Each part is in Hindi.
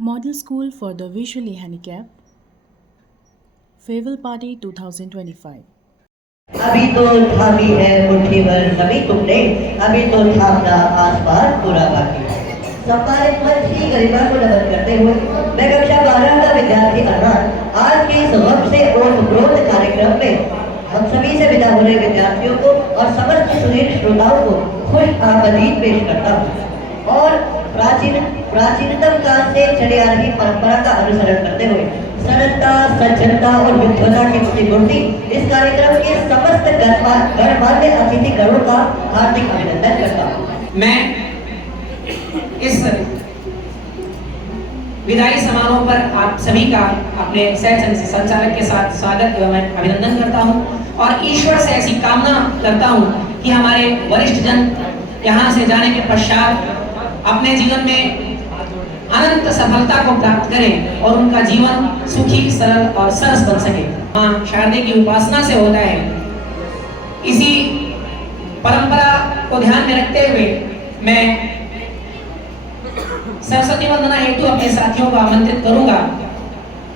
Model School for the Visually Handicapped, Farewell Party 2025. अभी तो थामी है मुट्ठी भर नमी तुमने, अभी तो थामना आसपास पूरा बाकी है। सम्मानित मंच की गरिमा को नमन करते हुए मैं कक्षा 12 का विद्यार्थी अरमान आज के इस वक्त से ओतप्रोत कार्यक्रम में हम सभी से विदा हो रहे विद्यार्थियों को और समस्त सुधीर श्रोताओं को खुश आमदीद पेश करता हूँ और प्राचीनतम काल से चली आ रही परंपरा का अनुसरण करते हुए सरलता, सज्जनता और विद्वता की प्रतिमूर्ति इस कार्यक्रम के समस्त गणमान्य अतिथि गणों का हार्दिक अभिनंदन करता हूँ। मैं इस विदाई समारोह पर आप सभी का अपने सह संचालक के साथ स्वागत एवं अभिनंदन करता हूं और ईश्वर से ऐसी कामना करता हूं कि हमारे वरिष्ठ जन यहाँ से जाने के पश्चात अपने जीवन में अनंत सफलता को प्राप्त करें और उनका जीवन सुखी, सरल और सरस बन सके। मां शारदे की उपासना से होता है। इसी परंपरा को ध्यान में रखते हुए मैं सरस्वती वंदना हेतु अपने साथियों को आमंत्रित करूंगा।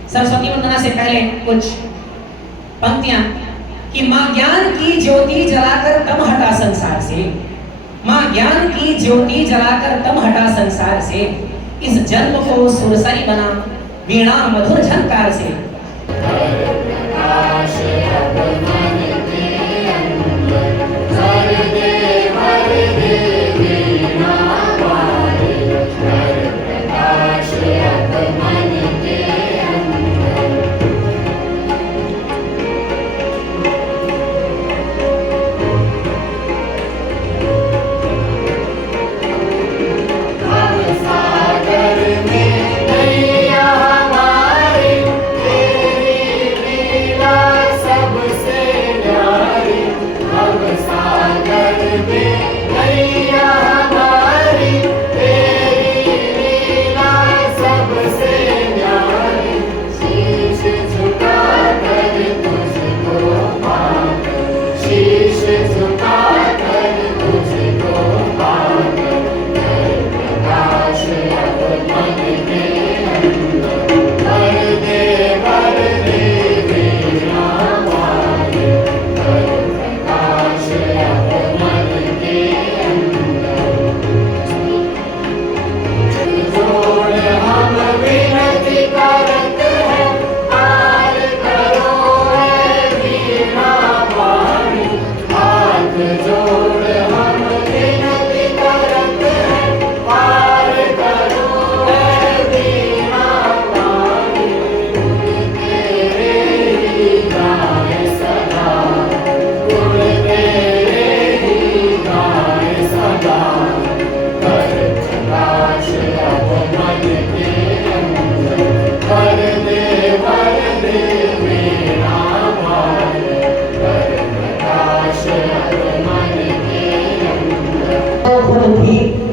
सरस्वती वंदना से पहले कुछ पंक्तियां कि मां ज्ञान की ज्योति जलाकर तम हटा संसार से, मां ज्ञान की ज्योति जलाकर तम हटा संसार से, इस जन्म को सुरसरी बना वीणा मधुर झंकार से।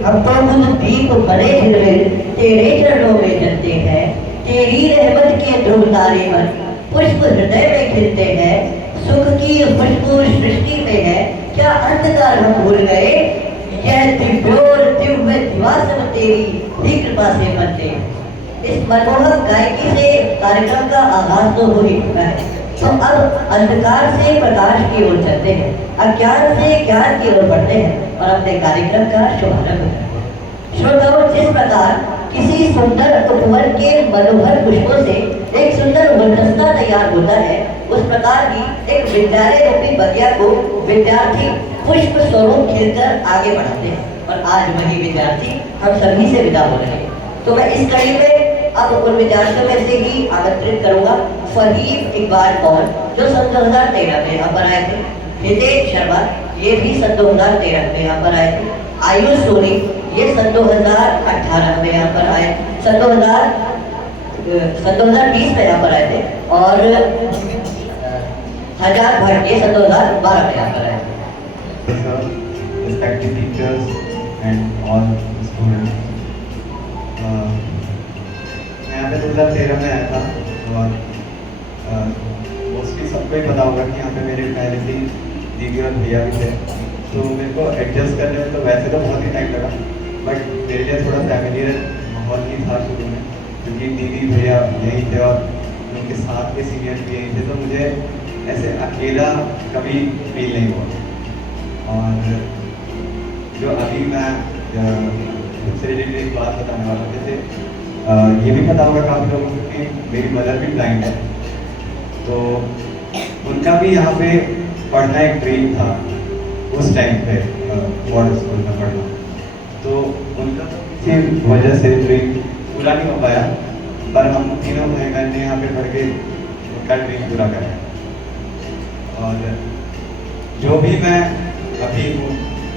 अब तो मुझ दीप बड़े हिलवे तेरे चरणों में जलते हैं, तेरी रहमत के ध्रुव तारे पर पुष्प हृदय में खिलते हैं, सुख की खुशबू सृष्टि में है, क्या अंधकार हम भूल गए, यह दिव्योर दिव्य दिवासम तेरी ही कृपा से बनते हैं। इस मनमोहक गायकी से कार्यक्रम का आगाज तो हो ही चुका है, तो अब अंधकार से प्रकाश की ओर चलते हैं, अज्ञान से ज्ञान की ओर बढ़ते हैं और अपने कार्यक्रम का शुभारंभ करते हैं। श्रोताओं, जिस प्रकार किसी सुंदर उपवन के मनोहर पुष्पों से एक सुंदर गुलदस्ता तैयार होता है, उस प्रकार ही एक विद्यालय रूपी बगिया को विद्यार्थी पुष्प स्वरूप खिलकर आगे बढ़ाते हैं और आज वही विद्यार्थी हम सभी से विदा हो रहे हैं। तो मैं इस कड़ी में अब उन विद्यार्थियों में से ही आमंत्रित करूंगा फरीब इकबाल कौर जो सन 2013 में यहाँ पर आए थे, हितेश शर्मा ये भी सन 2013 में यहाँ पर आए थे, आयुष सोनी ये सन 2018 में यहाँ पर आए, सन 2020 में यहाँ पर आए थे और हजार भट्ट ये सन 2012 में यहाँ पर आए थे। Respected teachers and all students, मैं यहाँ पे 2013 में आया था और मोस्टली सबको ही पता होगा कि यहाँ पे मेरे पहले से दीदी और भैया भी थे, तो मेरे को एडजस्ट करने में तो वैसे तो बहुत ही टाइम लगा, बट मेरे लिए थोड़ा फैमिलियर माहौल नहीं था शुरू में, क्योंकि दीदी भैया यहीं थे और उनके साथ के सीनियर भी यहीं थे, तो मुझे ऐसे अकेला कभी फील नहीं हुआ। और जो अभी मैं खुद से रिलेटेड एक बात बताने वाला हूँ, जैसे ये भी पता होगा काफ़ी लोगों को कि मेरी मदर भी ब्लाइंड है, तो उनका भी यहाँ पे पढ़ना एक ड्रीम था उस टाइम पे, मॉडल स्कूल में पढ़ना। तो उनका तो किसी वजह से ड्रीम पूरा नहीं हो पाया, पर हम तीनों भाई बहन ने यहाँ पे पढ़ के उनका ड्रीम पूरा करा। और जो भी मैं अभी हूँ,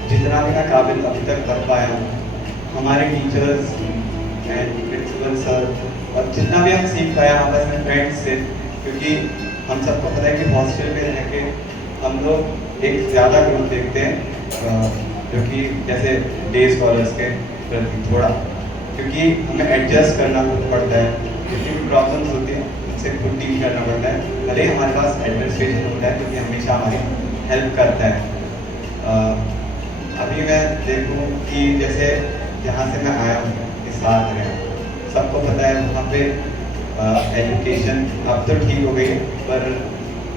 जितना भी मैं काबिल अभी तक कर पाया हूँ, हमारे टीचर्स एंड प्रिंसिपल सर और जितना भी हम सीख पाया आपस में फ्रेंड्स से, क्योंकि हम सबको पता है कि हॉस्टल में रह के हम लोग एक ज़्यादा ग्रुप देखते हैं, जो कि जैसे डे स्कॉलर्स के प्रति थोड़ा, क्योंकि हमें एडजस्ट करना पड़ता है, जितनी भी प्रॉब्लम्स होती हैं उनसे खुद डील करना पड़ता है। भले ही हमारे पास एडमिनिस्ट्रेशन होता है क्योंकि हमेशा हमारी हेल्प करता है। अभी मैं देखूँ कि जैसे जहाँ से मैं आया हूँ, इस साथ गया, सबको पता है वहाँ पे एजुकेशन अब तो ठीक हो गई है, पर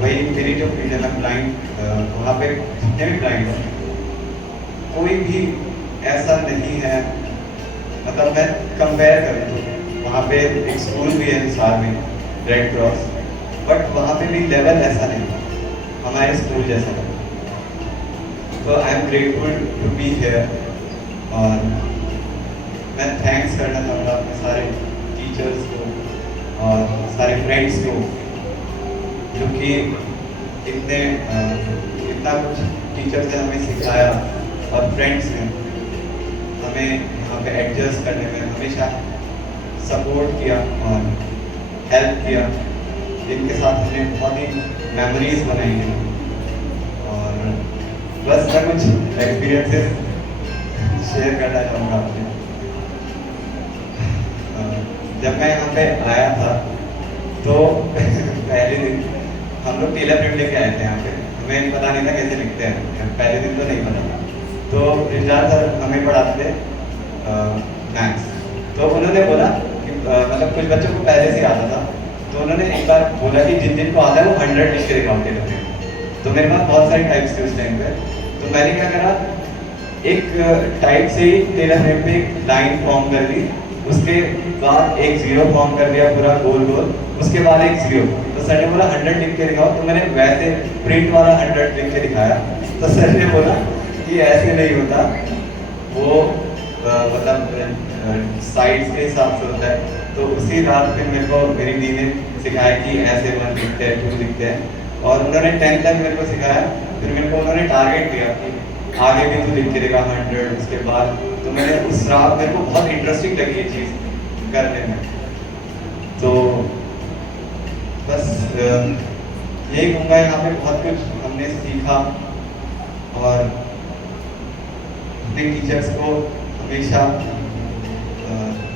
वही मेरी जो फील्ड है, मैं ब्लाइंड, वहाँ पे जितने भी ब्लाइंड हैं कोई भी ऐसा नहीं है, मतलब मैं कंपेयर करूँ तो वहाँ पे एक स्कूल भी है हिसार में, रेड क्रॉस, बट वहाँ पे भी लेवल ऐसा नहीं हमारे स्कूल जैसा है। तो I am grateful to be here, और मैं थैंक्स करना चाहूँगा अपने सारे टीचर्स को और सारे फ्रेंड्स को, जो कि इतना कुछ टीचर्स ने हमें सिखाया, और फ्रेंड्स ने हमें यहाँ पे एडजस्ट करने में हमेशा सपोर्ट किया और हेल्प किया, जिनके साथ हमने बहुत ही मेमोरीज बनाई हैं। और बस मैं कुछ एक्सपीरियंसेस शेयर करना चाहूँगा आपसे। जब मैं यहाँ पे आया था तो पहले दिन हम लोग टेलर प्रिंट लेके आए थे यहाँ पे, हमें पता नहीं था कैसे लिखते हैं, पहले दिन तो नहीं पता था। तो रिजल्ट सर हमें पढ़ाते थे मैथ्स, तो उन्होंने बोला कि मतलब कुछ बच्चों को पहले से आता था, तो उन्होंने एक बार बोला कि जिन जिन को आता है वो 100 लिख के दिखाओ टेलर प्रिंट। तो मेरे पास बहुत सारे टाइप्स थे उस टाइम पे, तो मैंने क्या करा, एक टाइप से ही टेलर प्रिंट पे एक लाइन फॉर्म कर दी, उसके बाद एक जीरो फॉर्म कर दिया पूरा गोल गोल, उसके बाद एक जीरो। तो सर ने बोला 100 लिख के दिखाओ, तो मैंने वैसे प्रिंट वाला 100 लिख के दिखाया। तो सर ने बोला कि ऐसे नहीं होता, वो मतलब साइड्स के हिसाब से होता है। तो उसी रात फिर मेरे को मेरी दी ने सिखाया कि ऐसे 1 लिखते हैं, 2 लिखते हैं, और उन्होंने 10 तक मेरे को सिखाया। फिर मेरे को उन्होंने टारगेट दिया कि आगे भी तू लिख के देगा 100 उसके बाद। तो मैंने उस रात, मेरे को बहुत इंटरेस्टिंग लगी ये चीज़ करने में। तो बस यही कहूँगा, यहाँ पे बहुत कुछ हमने सीखा, और अपने टीचर्स को हमेशा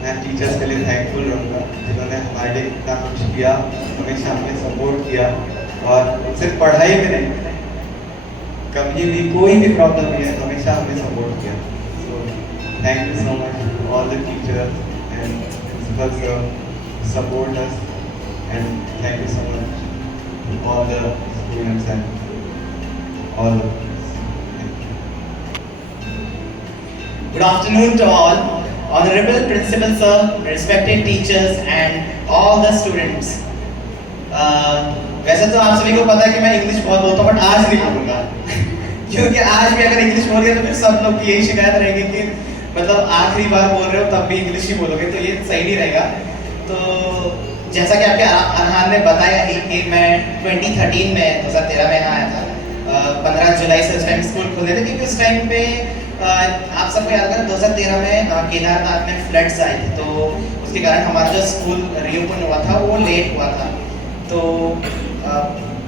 मैं टीचर्स के लिए थैंकफुल रहूँगा, जिन्होंने हमारे लिए इतना कुछ किया, हमेशा हमें सपोर्ट किया, और सिर्फ पढ़ाई में नहीं, कभी भी कोई भी प्रॉब्लम नहीं है, हमेशा हमें सपोर्ट किया। So thank you so much all the teachers and principles who support us, and thank you so much to all the students and all of us. Good afternoon to all. Honorable Principal Sir, respected teachers and all the students. वैसे तो आप सभी को पता है कि मैं इंग्लिश बहुत बोलता हूँ, बट आज नहीं बोलूँगा क्योंकि आज भी अगर इंग्लिश बोल गया तो फिर सब लोग की यही शिकायत रहेगी कि मतलब आखिरी बार बोल रहे हो तब भी इंग्लिश ही बोलोगे, तो ये सही नहीं रहेगा। तो जैसा कि आपके अरहान ने बताया ही कि मैं 2013 में 2013 में यहाँ आया था। 15 जुलाई से उस टाइम स्कूल खुले थे, क्योंकि उस टाइम पे आप सबको याद है 2013 में केदारनाथ में फ्लड्स आए थे, तो उसके कारण हमारा जो स्कूल रीओपन हुआ था वो लेट हुआ था। तो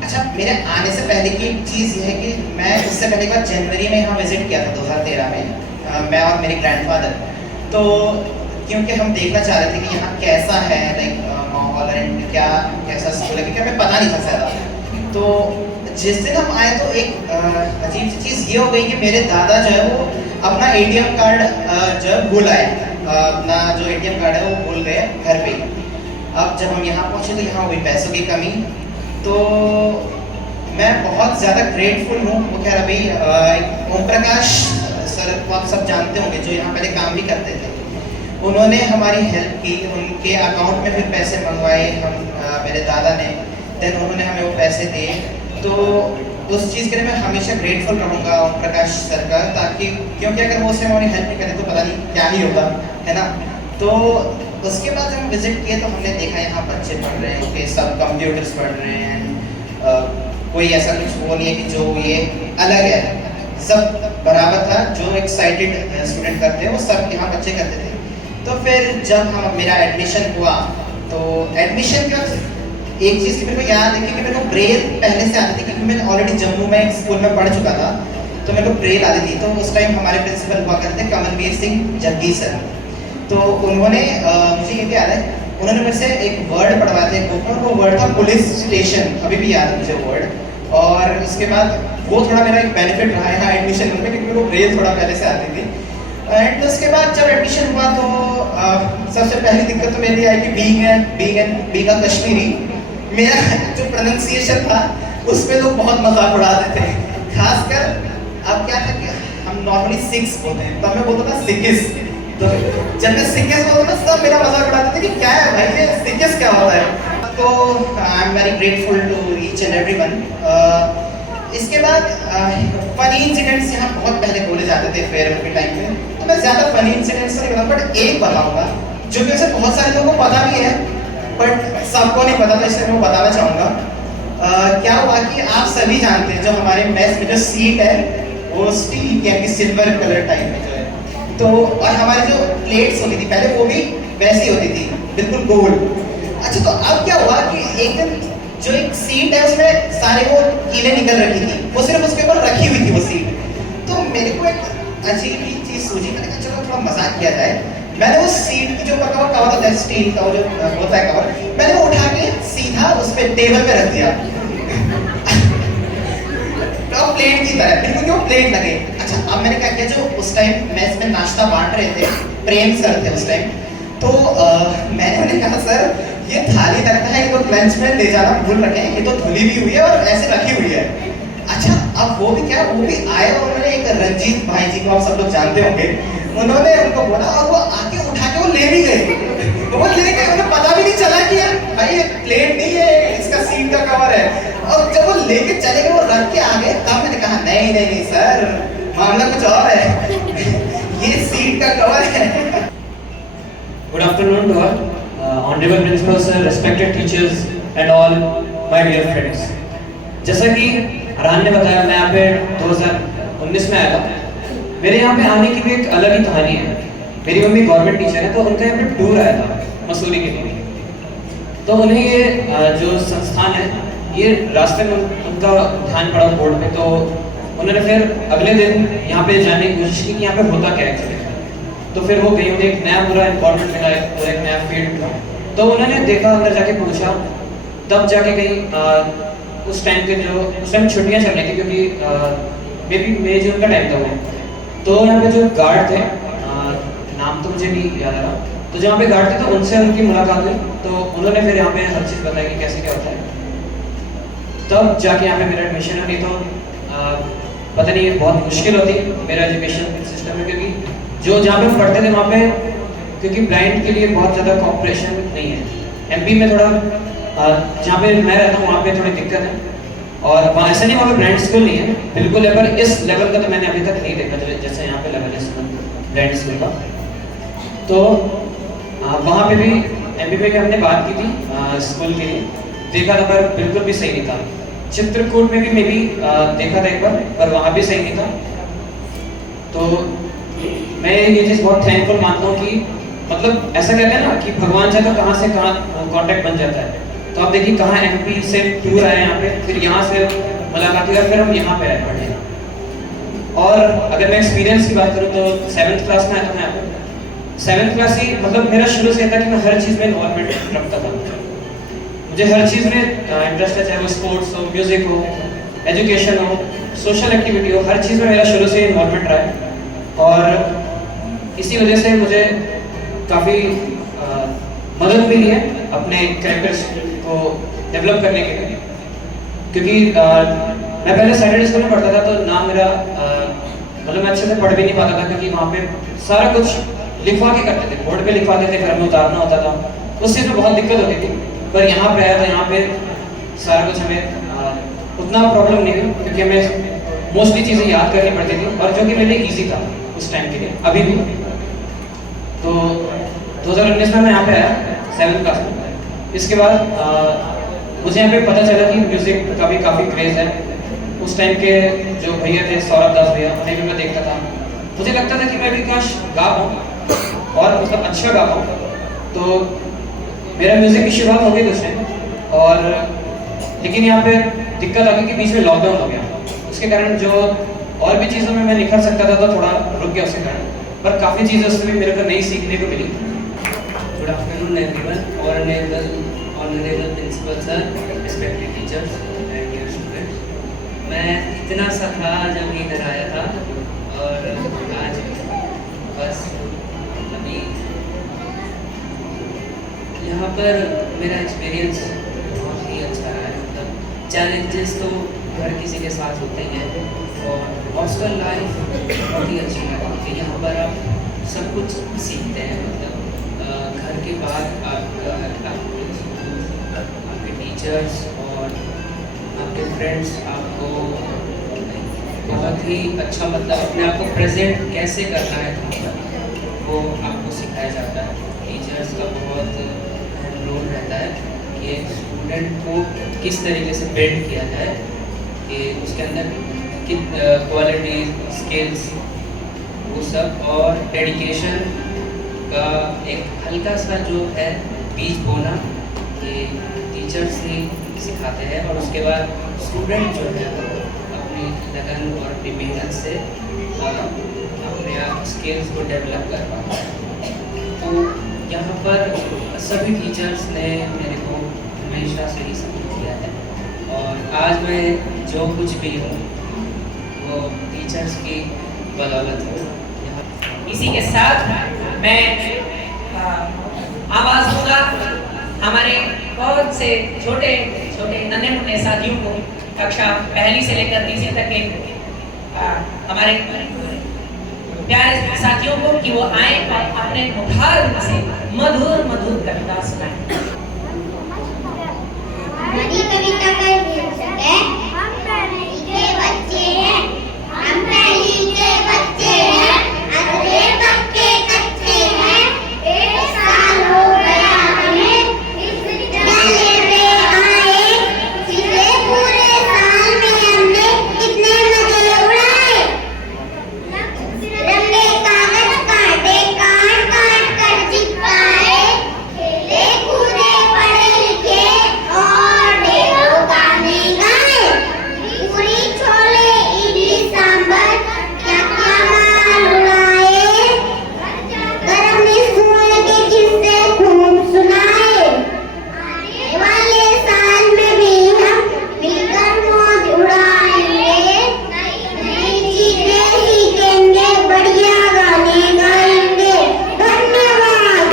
अच्छा, मेरे आने से पहले की एक चीज़ ये है कि मैं उससे पहले एक बार जनवरी में यहाँ विजिट किया था 2013 में, मैं और मेरे ग्रैंडफादर। तो क्योंकि हम देखना चाह रहे थे कि यहाँ कैसा है लाइक माहौल एंड क्या कैसा स्कूल है, क्योंकि हमें पता नहीं था ज़्यादा। तो जिस दिन हम आए तो एक अजीब सी चीज़ ये हो गई कि मेरे दादा जो है वो अपना ATM कार्ड जो है भूल आए, अपना जो ATM कार्ड है वो भूल गए घर पे। अब जब हम यहाँ पहुँचे तो यहाँ हुई पैसों की कमी। तो मैं बहुत ज़्यादा ग्रेटफुल हूँ। वो खैर अभी ओम प्रकाश सर को आप सब जानते होंगे, जो यहाँ पहले काम भी करते थे, उन्होंने हमारी हेल्प की, उनके अकाउंट में फिर पैसे मंगवाए मेरे दादा ने, देन उन्होंने हमें वो पैसे दिए। तो उस चीज़ के लिए मैं हमेशा ग्रेटफुल रहूँगा ओम प्रकाश सर का, ताकि क्योंकि अगर वो उसमें हमारी हेल्प नहीं करें तो पता नहीं क्या ही होता है ना। तो उसके बाद जब हम विज़िट किए तो हमने देखा यहाँ बच्चे पढ़ रहे हैं, ओके, सब कंप्यूटर्स पढ़ रहे हैं, कोई ऐसा कुछ वो नहीं है कि जो ये अलग है, सब बराबर था। जो एक्साइटेड स्टूडेंट करते हैं वो सब यहाँ बच्चे करते थे। तो फिर जब मेरा एडमिशन हुआ तो एडमिशन का एक चीज़ की मेरे को याद है, क्योंकि मेरे को ब्रेल पहले से आती थी, क्योंकि मैं ऑलरेडी जम्मू में एक स्कूल में पढ़ चुका था, तो मेरे को ब्रेल आती थी। तो उस टाइम हमारे प्रिंसिपल हुआ करते कमलवीर सिंह जग्गी सर। तो उन्होंने मुझे ये याद है, उन्होंने मेरे से एक वर्ड पढ़वाए थे बुक में, वो वर्ड था पुलिस स्टेशन, अभी भी याद है मुझे वर्ड। और उसके बाद वो थोड़ा मेरा एक बेनिफिट रहा है एडमिशन में, क्योंकि मेरे को ब्रेल थोड़ा पहले से आती थी। एंड उसके बाद जब एडमिशन हुआ तो सबसे पहली दिक्कत तो मेरी आई कि बीइंग अ कश्मीरी, मेरा जो प्रोनाउंसिएशन था उस पर लोग बहुत मजाक उड़ाते थे। खासकर अब क्या था कि हम नॉर्मली सिक्स बोलते हैं, तब मैं बोलता था सिकिस। तो जब मैं सिकिस बोलता था सब मेरा मजाक उड़ाते थे कि क्या है भाई ये सिकिस क्या होता है। तो I am very grateful to each and everyone. इसके बाद फनी इंसिडेंट्स यहाँ बहुत पहले बोले जाते थे फेयरवेल के टाइम पे, तो मैं ज़्यादा फनी इंसिडेंट्स नहीं बताऊँ, बट एक बताऊँगा जो कि वैसे बहुत सारे लोगों को पता भी है बट सबको नहीं पता, तो इसलिए मैं बताना चाहूँगा। क्या हुआ कि आप सभी जानते हैं जो हमारे मेस में जो सीट है वो स्टील की यानी सिल्वर कलर टाइप में जो है, तो और हमारी जो प्लेट्स होती थी पहले वो भी वैसी होती थी बिल्कुल गोल। अच्छा, तो अब क्या हुआ कि एक दिन जो एक सीट है उसमें सारे वो कीलें निकल रखी थी, वो सिर्फ उसके ऊपर रखी हुई थी वो सीट। तो मेरे को एक अजीब ही चीज़ सूझी, मैंने कहा चलो थोड़ा मजाक किया जाए। मैंने उस सीट की जो ऊपर का कवर होता है स्टील का, वो जो होता है कवर, मैंने वो उठा के सीधा उस पे टेबल पे रख दिया तो प्लेट की तरह, बिल्कुल वो प्लेट लगे। अच्छा, अब मैंने क्या किया, जो उस टाइम मेस में नाश्ता बांट रहे थे, प्रेम सर थे उस टाइम, तो मैंने कहा सर ये थाली लगता है, ये तो लंच में ले जाना भूल रखे हैं, ये तो धुली भी हुई है और ऐसे रखी हुई है। अच्छा, अब वो भी क्या, वो भी आए और उन्होंने एक रंजीत भाई जी को आप सब लोग जानते होंगे, उन्होंने उनको बोला और वो आके उठा के वो ले भी गए। वो ले गए, उन्हें पता भी नहीं चला कि यार भाई ये प्लेट नहीं है, इसका सीट का कवर है। और जब वो लेके चले गए, वो रख के आ गए, तब मैंने कहा नहीं नहीं नहीं सर, मामला कुछ और है, ये सीट का कवर है। Good afternoon to all, honorable principal sir, respected teachers and all my dear friends. जैसा कि रान ने बताया, मैं यहाँ पे 2019 में आया था। मेरे यहाँ पे आने की भी एक अलग ही कहानी है। मेरी मम्मी गवर्नमेंट टीचर है, तो उनका यहाँ पे टूर आया था मसूरी के लिए। तो उन्हें ये जो संस्थान है, ये रास्ते में उनका ध्यान पड़ा बोर्ड पे, तो उन्होंने फिर अगले दिन यहाँ पे जाने की कोशिश की कि यहाँ पे होता क्या एक्चुअली। तो फिर वो गई, उन्हें एक नया पूरा इन्वायरमेंट मिला, पूरा एक नया फील्ड था। तो उन्होंने देखा, अंदर जाके पूछा, तब जाके गई। उस टाइम छुट्टियाँ चल रही थी, क्योंकि मे बी मई जून का टाइम था वो। तो यहाँ पे जो गार्ड थे, नाम तो मुझे नहीं याद आ रहा, तो जहाँ पे गार्ड थे तो उनसे उनकी मुलाकात हुई। तो उन्होंने फिर यहाँ पे हर चीज़ बताई कि कैसे क्या होता है। तब जाके यहाँ पे मेरा एडमिशन हो, नहीं तो पता नहीं, बहुत मुश्किल होती मेरा एजुकेशन सिस्टम में, क्योंकि जो जहाँ पे हम पढ़ते थे वहाँ पे, क्योंकि ब्लाइंड के लिए बहुत ज़्यादा कॉपरेशन नहीं है। एमपी में थोड़ा, जहाँ पे मैं रहता हूँ वहाँ पे थोड़ी दिक्कत है, और वहाँ ऐसा नहीं, वहाँ पे ब्लाइंड स्कूल नहीं है बिल्कुल है, पर इस लेवल का तो मैंने अभी तक नहीं देखा जैसे यहाँ पे लेवल है ब्लाइंड स्कूल का। तो वहाँ पे भी एमपी में भी हमने बात की थी स्कूल के लिए, देखा था पर बिल्कुल भी सही नहीं था। चित्रकूट में भी मैं भी देखा था एक बार, पर वहाँ भी सही नहीं था। तो मैं ये चीज़ बहुत थैंकफुल मानता हूँ कि मतलब ऐसा कहते हैं ना कि भगवान चाहे तो कहाँ से कहाँ कांटेक्ट बन जाता है। तो आप देखिए कहाँ एमपी से टूर आए यहाँ पे, फिर यहाँ से मुलाकात हुई, फिर हम यहाँ पे आए पढ़ने। और अगर मैं एक्सपीरियंस की बात करूँ तो 7th क्लास में आया था मैं यहाँ पे। 7th क्लास ही मतलब मेरा शुरू से था कि मैं हर चीज़ में इन्वॉल्वमेंट रखता था। मुझे हर चीज़ में इंटरेस्ट है, चाहे वो स्पोर्ट्स हो, म्यूज़िक हो, एजुकेशन हो, सोशल एक्टिविटी हो, हर चीज़ में मेरा शुरू से इन्वॉल्वमेंट रहा है। और इसी वजह से मुझे काफ़ी मदद मदद मिली है अपने कैरेक्टर्स को डेवलप करने के लिए, क्योंकि मैं पहले सैटरडे स्कूल में पढ़ता था तो ना मेरा मतलब मैं अच्छे से पढ़ भी नहीं पाता था, क्योंकि वहाँ पे सारा कुछ लिखवा के करते थे, बोर्ड पे लिखवाते थे, घर में उतारना होता था, उस चीज़ में बहुत दिक्कत होती थी। पर यहाँ पे आया तो यहाँ पे सारा कुछ हमें उतना प्रॉब्लम नहीं हुई, क्योंकि हमें मोस्टली चीज़ें याद करनी पड़ती थी, और जो कि मेरे लिए ईजी था उस टाइम के लिए, अभी भी। तो 2019 में मैं यहाँ पे आया 7th क्लास में। इसके बाद मुझे यहाँ पे पता चला कि म्यूज़िक का भी काफ़ी क्रेज़ है। उस टाइम के जो भैया थे, सौरभ दास भैया, उन्हें भी मैं देखता था, मुझे लगता था कि मैं भी काश गा पाऊँ और मतलब अच्छा गा पाऊँ। तो मेरा म्यूज़िक की शुरुआत हो गई उस टाइम, और लेकिन यहाँ पे दिक्कत आ गई कि बीच में लॉकडाउन हो गया, उसके कारण जो और भी चीज़ों में मैं निखर सकता था तो थोड़ा रुक गया उसके कारण, पर काफ़ी चीज़ें उससे भी मेरे को नई सीखने को मिली। Good afternoon everyone, honorable principal sir, respected teachers and dear students. मैं इतना सा था जब इधर आया था, और आज बस अभी यहाँ पर मेरा एक्सपीरियंस बहुत ही अच्छा रहा है। मतलब चैलेंजेस तो हर किसी के साथ होते हैं, और हॉस्टल लाइफ बहुत ही अच्छी है क्योंकि यहाँ पर आप सब कुछ सीखते हैं। मतलब घर के बाद आपके टीचर्स और आपके फ्रेंड्स आपको बहुत ही अच्छा, मतलब अपने आप को प्रेजेंट कैसे करना है वो आपको सिखाया जाता है। टीचर्स का बहुत अहम रोल रहता है कि एक स्टूडेंट को किस तरीके से बिल्ड किया जाए, कि उसके अंदर कित क्वालिटी, स्किल्स, वो सब, और डेडिकेशन का एक हल्का सा जो है बीज बोना, ये टीचर्स ही सिखाते हैं। और उसके बाद स्टूडेंट जो है अपनी लगन और अपनी मेहनत से अपने आप स्किल्स को डेवलप कर पाता है। तो यहाँ पर सभी टीचर्स ने मेरे को हमेशा से ही सपोर्ट किया है, और आज मैं जो कुछ भी हूँ वो टीचर्स की बदौलत हूँ। इसी के साथ मैं आवाज दूंगा हमारे बहुत से छोटे छोटे नन्हे मुन्ने साथियों को, कक्षा पहली से लेकर 30वीं तक के हमारे प्यारे साथियों को, कि वो आए और अपने मुखार से मधुर मधुर कविता सुनाएं। हमारी कविता का शीर्षक है हम पहली के बच्चे हैं, हम पहली के बच्चे हैं, अगले पक्के कच्चे हैं, 1 साल हो गया हमें इस विद्यालय में आए, पिछले पूरे साल में हमने कितने मजे उड़ाए। रंगे कागज काटे, काट काट कर चिपकाए, खेले कूदे पढ़े लिखे और ढेरों गाने गाए। पूरी छोले इडली सांभर क्या क्या माल उड़ाए, गर्म स्कूल के किस्से खूब सुनाए। आने वाले साल में भी हम मिलकर मौज उड़ाएंगे, नई चीजें सीखेंगे, बढ़िया गाने गाएंगे। धन्यवाद।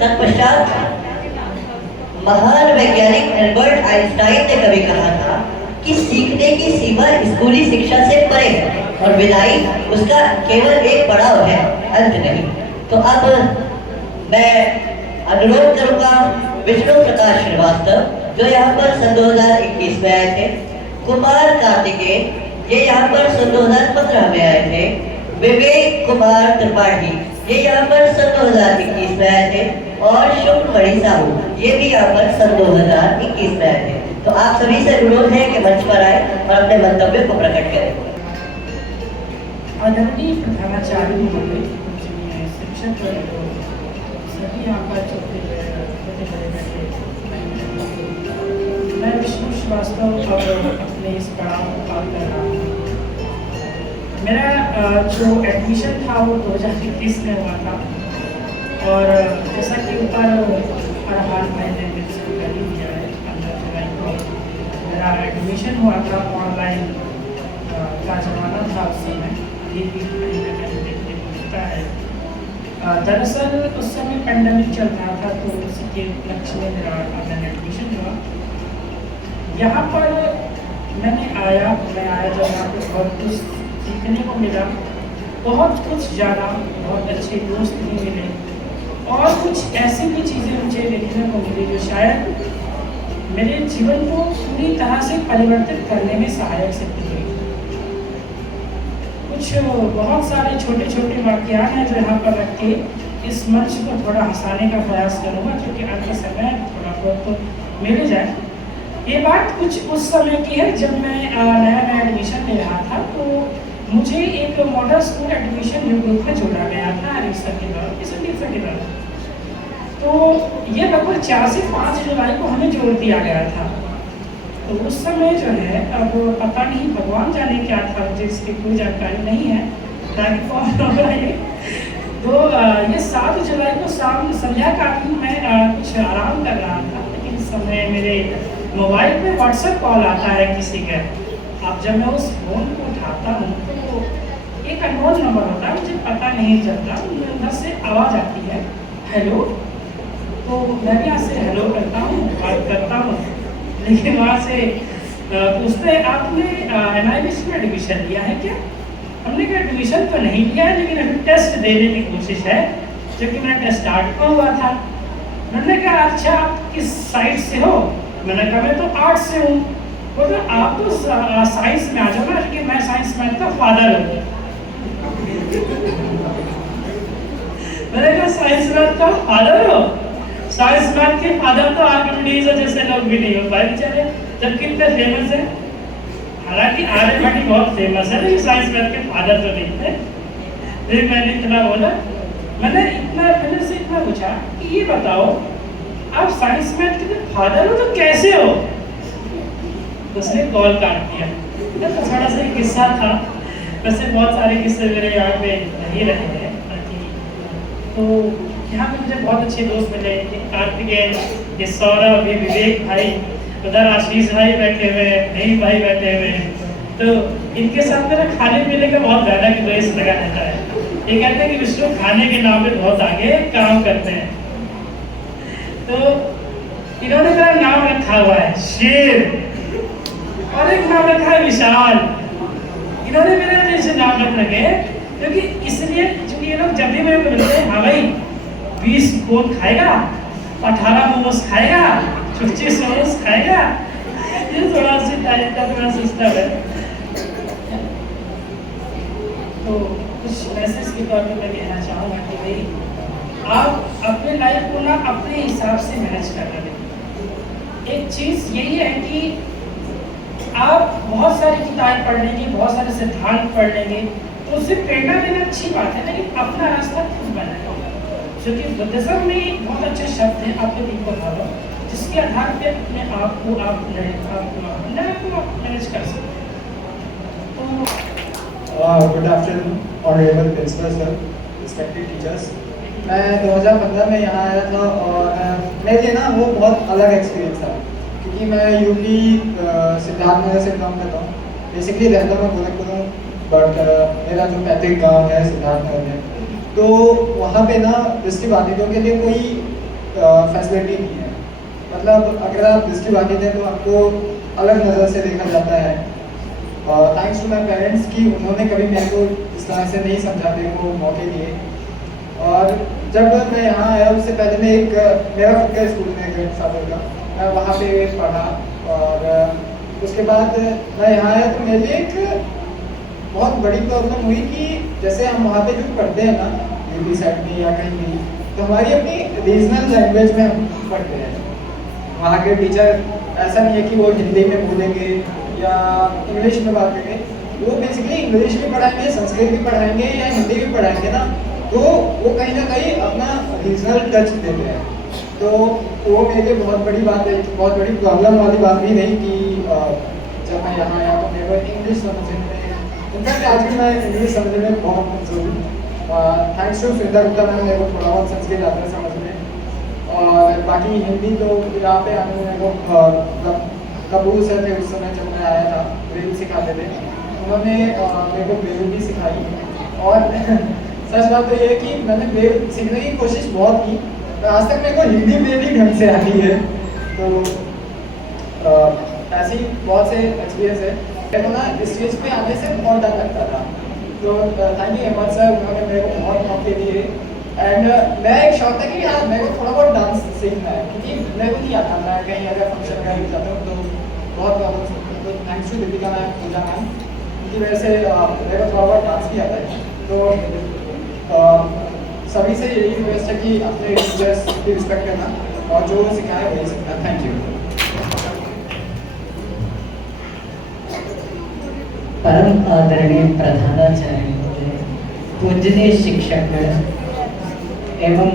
तत्पश्चात महान वैज्ञानिक एल्बर्ट आइंस्टाइन ने कभी कहा था कि सीखने की सीमा स्कूली शिक्षा से परे है और विदाई उसका केवल एक पड़ाव है, अंत नहीं। तो अब मैं अनुरोध करूंगा विष्णु प्रकाश श्रीवास्तव, जो यहाँ पर सन 2021 में आए थे, कुमार कार्तिकेय, ये यहाँ पर सन 2015 में आए थे, विवेक कुमार त्रिपाठी, ये यहाँ पर सन 2021 में आए थे, और शुभमणि साहू, ये भी यहाँ पर सन 2021 में आए थे। तो आप सभी से अनुरोध है कि मंच पर आए और अपने मंतव्य को प्रकट करें। आदरणीय प्रधानाचार्य महोदय, शिक्षक, सभी यहाँ पर मैं विष्णु श्रीवास्तव और अपने इस पड़ाव को पार कर रहा हूँ। मेरा जो एडमिशन था वो 2021 में हुआ था, और जैसा कि ऊपर हर हाल मैंने मेंशन कर ही दिया है, 15 जुलाई को मेरा एडमिशन हुआ था। ऑनलाइन का जमाना था उस समय, ये भी कहीं ना कहीं देखने को मिलता है। दरअसल उस समय पेंडेमिक चल रहा था, तो उसी के उपलक्ष्य में मेरा ऑनलाइन एडमिशन हुआ। यहाँ पर मैं आया जब यहाँ पे बहुत कुछ सीखने को मिला, बहुत कुछ जाना, बहुत अच्छे दोस्त भी मिले और कुछ ऐसी भी चीज़ें मुझे देखने को मिली जो शायद मेरे जीवन को पूरी तरह से परिवर्तित करने में सहायक सिद्ध हुई। कुछ बहुत सारे छोटे छोटे वाक्यात हैं जो यहाँ पर रख के इस मंच को थोड़ा हंसाने का प्रयास करूँगा, क्योंकि आज के समय थोड़ा बहुत तो मिल जाए। ये बात कुछ उस समय की है जब मैं नया एडमिशन ले रहा था, तो मुझे एक मॉडल स्कूल एडमिशन ग्रुप में जोड़ा गया था रजिस्टर के द्वारा, किसी टीचर के द्वारा। तो ये लगभग 4 से 5 जुलाई को हमें जोड़ दिया गया था। तो उस समय जो है, अब पता नहीं भगवान जाने क्या था, मुझे इसकी कोई जानकारी नहीं है ताकि कौन होगा ये। तो ये 7 जुलाई को शाम संध्या कालीन मैं कुछ आराम कर रहा था, लेकिन इस समय मेरे मोबाइल पे व्हाट्सएप कॉल आता है किसी का। अब जब मैं उस फ़ोन को उठाता हूँ तो एक अननोन नंबर होता है, मुझे पता नहीं चलता, अंदर से आवाज़ आती है हेलो। तो मैं भी यहाँ से हेलो करता हूँ, बात करता हूँ, लेकिन वहाँ से पूछते हैं आपने NIBC में एडमिशन लिया है क्या? हमने कहा एडमिशन तो नहीं लिया है, लेकिन अभी टेस्ट देने की कोशिश है, क्योंकि मेरा टेस्ट आर्ट में हुआ था। मैंने कहा अच्छा आप किस साइड से हो? मैंने कहा मैं तो आर्ट से हूँ। बोले आप तो साइंस में आ जाओ ना, क्योंकि मैं साइंस मैथ का फादर हूँ। मैंने कहा साइंस मैथ का फादर हो? साइंस मैथ के फादर तो आर्किमिडीज जैसे लोग भी नहीं हो पाए बेचारे, जबकि इतने फेमस है। हालांकि आर्यभट्ट बहुत फेमस है, लेकिन साइंस मैथ के फादर तो नहीं थे। फिर मैंने इतना बोला, मैंने से इतना पूछा कि ये बताओ आप साइंस मैथ के फादर हो तो कैसे हो? उसने कॉल काट दिया। तो थोड़ा सा किस्सा था, वैसे बहुत सारे किस्से मेरे यहाँ पे नहीं रहे हैं। तो यहाँ पे मुझे बहुत अच्छे दोस्त मिले, कार्तिकेय, ये सौरभ, ये विवेक भाई, उधर आशीष भाई बैठे हुए, नईम भाई बैठे हुए। तो इनके साथ मेरा खाने पीने का बहुत ज़्यादा क्रेज लगा रहता है। ये कहते हैं कि विष्णु खाने के नाम पे बहुत आगे काम करते हैं। तो इन्होंने मेरा नाम रखा हुआ है शेर, और एक नाम रखा है विशाल। इन्होंने मेरे जैसे नाम रख रखे, क्योंकि इसलिए क्योंकि ये लोग जब भी मेरे को मिलते हैं, हाँ भाई 20 कोन खाएगा, 18 मोमोस खाएगा, 25 मोमोस खाएगा। ये थोड़ा सी टाइप का थोड़ा सिस्टम है। तो कुछ मैसेज के तौर पे मैं कहना चाहूँगा कि भाई आप अपने लाइफ को ना अपने हिसाब से मैनेज कर रहे हैं। एक चीज़ यही है कि आप बहुत सारी किताबें पढ़ लेंगे, बहुत सारे सिद्धांत पढ़ लेंगे, तो उससे प्रेरणा लेना अच्छी बात है, लेकिन अपना रास्ता खुद बनाएगा। क्योंकि बुद्धिज्म में बहुत अच्छे शब्द हैं, आपको तीन को फॉलो, जिसके आधार पे अपने आप को आप मैनेज कर सकते हैं। Good afternoon honourable principal sir, respected teachers. मैं 2015 में यहाँ आया था और मेरे लिए ना वो बहुत अलग एक्सपीरियंस था, क्योंकि मैं यूपी सिद्धार्थ नगर से बिलोंग करता हूँ। बेसिकली रहता मैं गोरखपुर हूँ, बट मेरा जो पैतृक गांव है सिद्धार्थ नगर में, तो वहाँ पे ना दृष्टिबाधितों के लिए कोई फैसिलिटी नहीं है। मतलब अगर आप दृष्टिबाधित हैं तो आपको अलग नज़र से देखा जाता है। थैंक्स टू माई पेरेंट्स कि उन्होंने कभी मेरे को इस तरह से नहीं समझा, मेरे को मौके दिए। और जब मैं यहाँ आया उससे पहले मैं मेरा खुद का स्कूल है ग्रैंडफादर का, मैं वहाँ पे पढ़ा। और उसके बाद मैं यहाँ आया तो मेरे लिए एक बहुत बड़ी प्रॉब्लम हुई कि जैसे हम वहाँ पे जो पढ़ते हैं ना यूपी साइड में या कहीं भी, तो हमारी अपनी रीजनल लैंग्वेज में हम पढ़ते हैं। वहाँ के टीचर ऐसा नहीं है कि वो हिंदी में बोलेंगे या इंग्लिश में बात करेंगे, वो बेसिकली इंग्लिश भी पढ़ाएंगे, संस्कृत भी पढ़ाएंगे या हिंदी भी पढ़ाएंगे ना, तो वो कहीं ना कहीं अपना रीजनल टच देते हैं। तो वो मेरे लिए बहुत बड़ी बात है, बहुत बड़ी प्रॉब्लम वाली बात भी नहीं कि जब मैं यहाँ आया तो मेरे को इंग्लिश समझने में, इनफैक्ट आज भी मैं इंग्लिश समझने में बहुत कमजोर हूँ। थैंक्स टू सुविधा गुप्ता मैम, मेरे को थोड़ा बहुत संस्कृत आता है समझने। और बाकी हिंदी तो यहाँ पे आने में मेरे को कबूल सर थे उस समय जब मैं आया था, ब्रेल सिखाते थे, उन्होंने मेरे को ब्रेल भी सिखाई। और सच बात तो ये है कि मैंने ब्रेल सीखने की कोशिश बहुत की, पर आज तक मेरे को हिंदी ब्रेल ही ढंग से आती है। तो ऐसे ही बहुत से एक्सपीरियंस है। मेरे को ना स्टेज पे आने से बहुत डर लगता था, तो थैंक यू अहमद सर, उन्होंने मेरे को बहुत मौके दिए। एंड मैं एक शौक था कि हाँ मेरे को थोड़ा बहुत डांस सीखना है, क्योंकि मेरे को नहीं आता। मैं कहीं अगर फंक्शन वगैरह जाता हूँ तो बहुत प्रॉब्लम्स होती हैं। तो thanks to Deepika ma'am, Pooja ma'am, उनकी वजह से मेरे को थोड़ा बहुत डांस भी आता है। तो सभी से यही रिक्वेस्ट है कि अपने टीचर्स की रिस्पेक्ट करना और जो सिखाए वही सीखना। Thank you. परम आदरणीय प्रधानाचार्य, पूजनीय शिक्षक एवं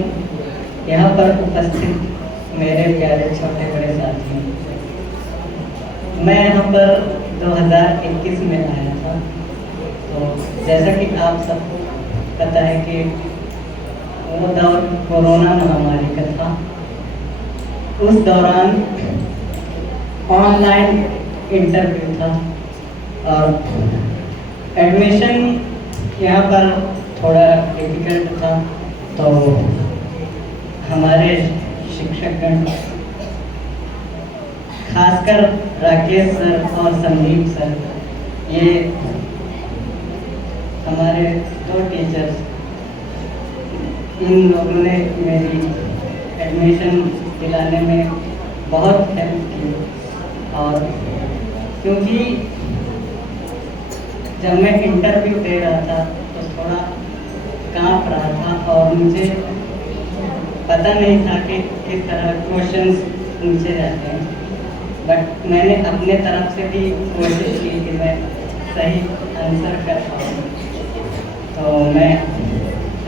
यहाँ पर उपस्थित मेरे प्यारे छोटे बड़े साथियों, मैं यहाँ पर 2021 में आया था। तो जैसा कि आप सबको पता है कि वो दौर कोरोना महामारी का था। उस दौरान ऑनलाइन इंटरव्यू था और एडमिशन यहाँ पर थोड़ा डिफिकल्ट था। तो हमारे शिक्षकगण, खासकर राकेश सर और संदीप सर, ये हमारे 2 टीचर्स, इन लोगों ने मेरी एडमिशन दिलाने में बहुत हेल्प की। और क्योंकि जब मैं इंटरव्यू दे रहा था तो थोड़ा कांप रहा था और मुझे पता नहीं था कि किस तरह क्वेश्चंस पूछे जाते हैं, बट मैंने अपने तरफ से भी कोशिश की कि मैं सही आंसर कर पाऊँ। तो मैं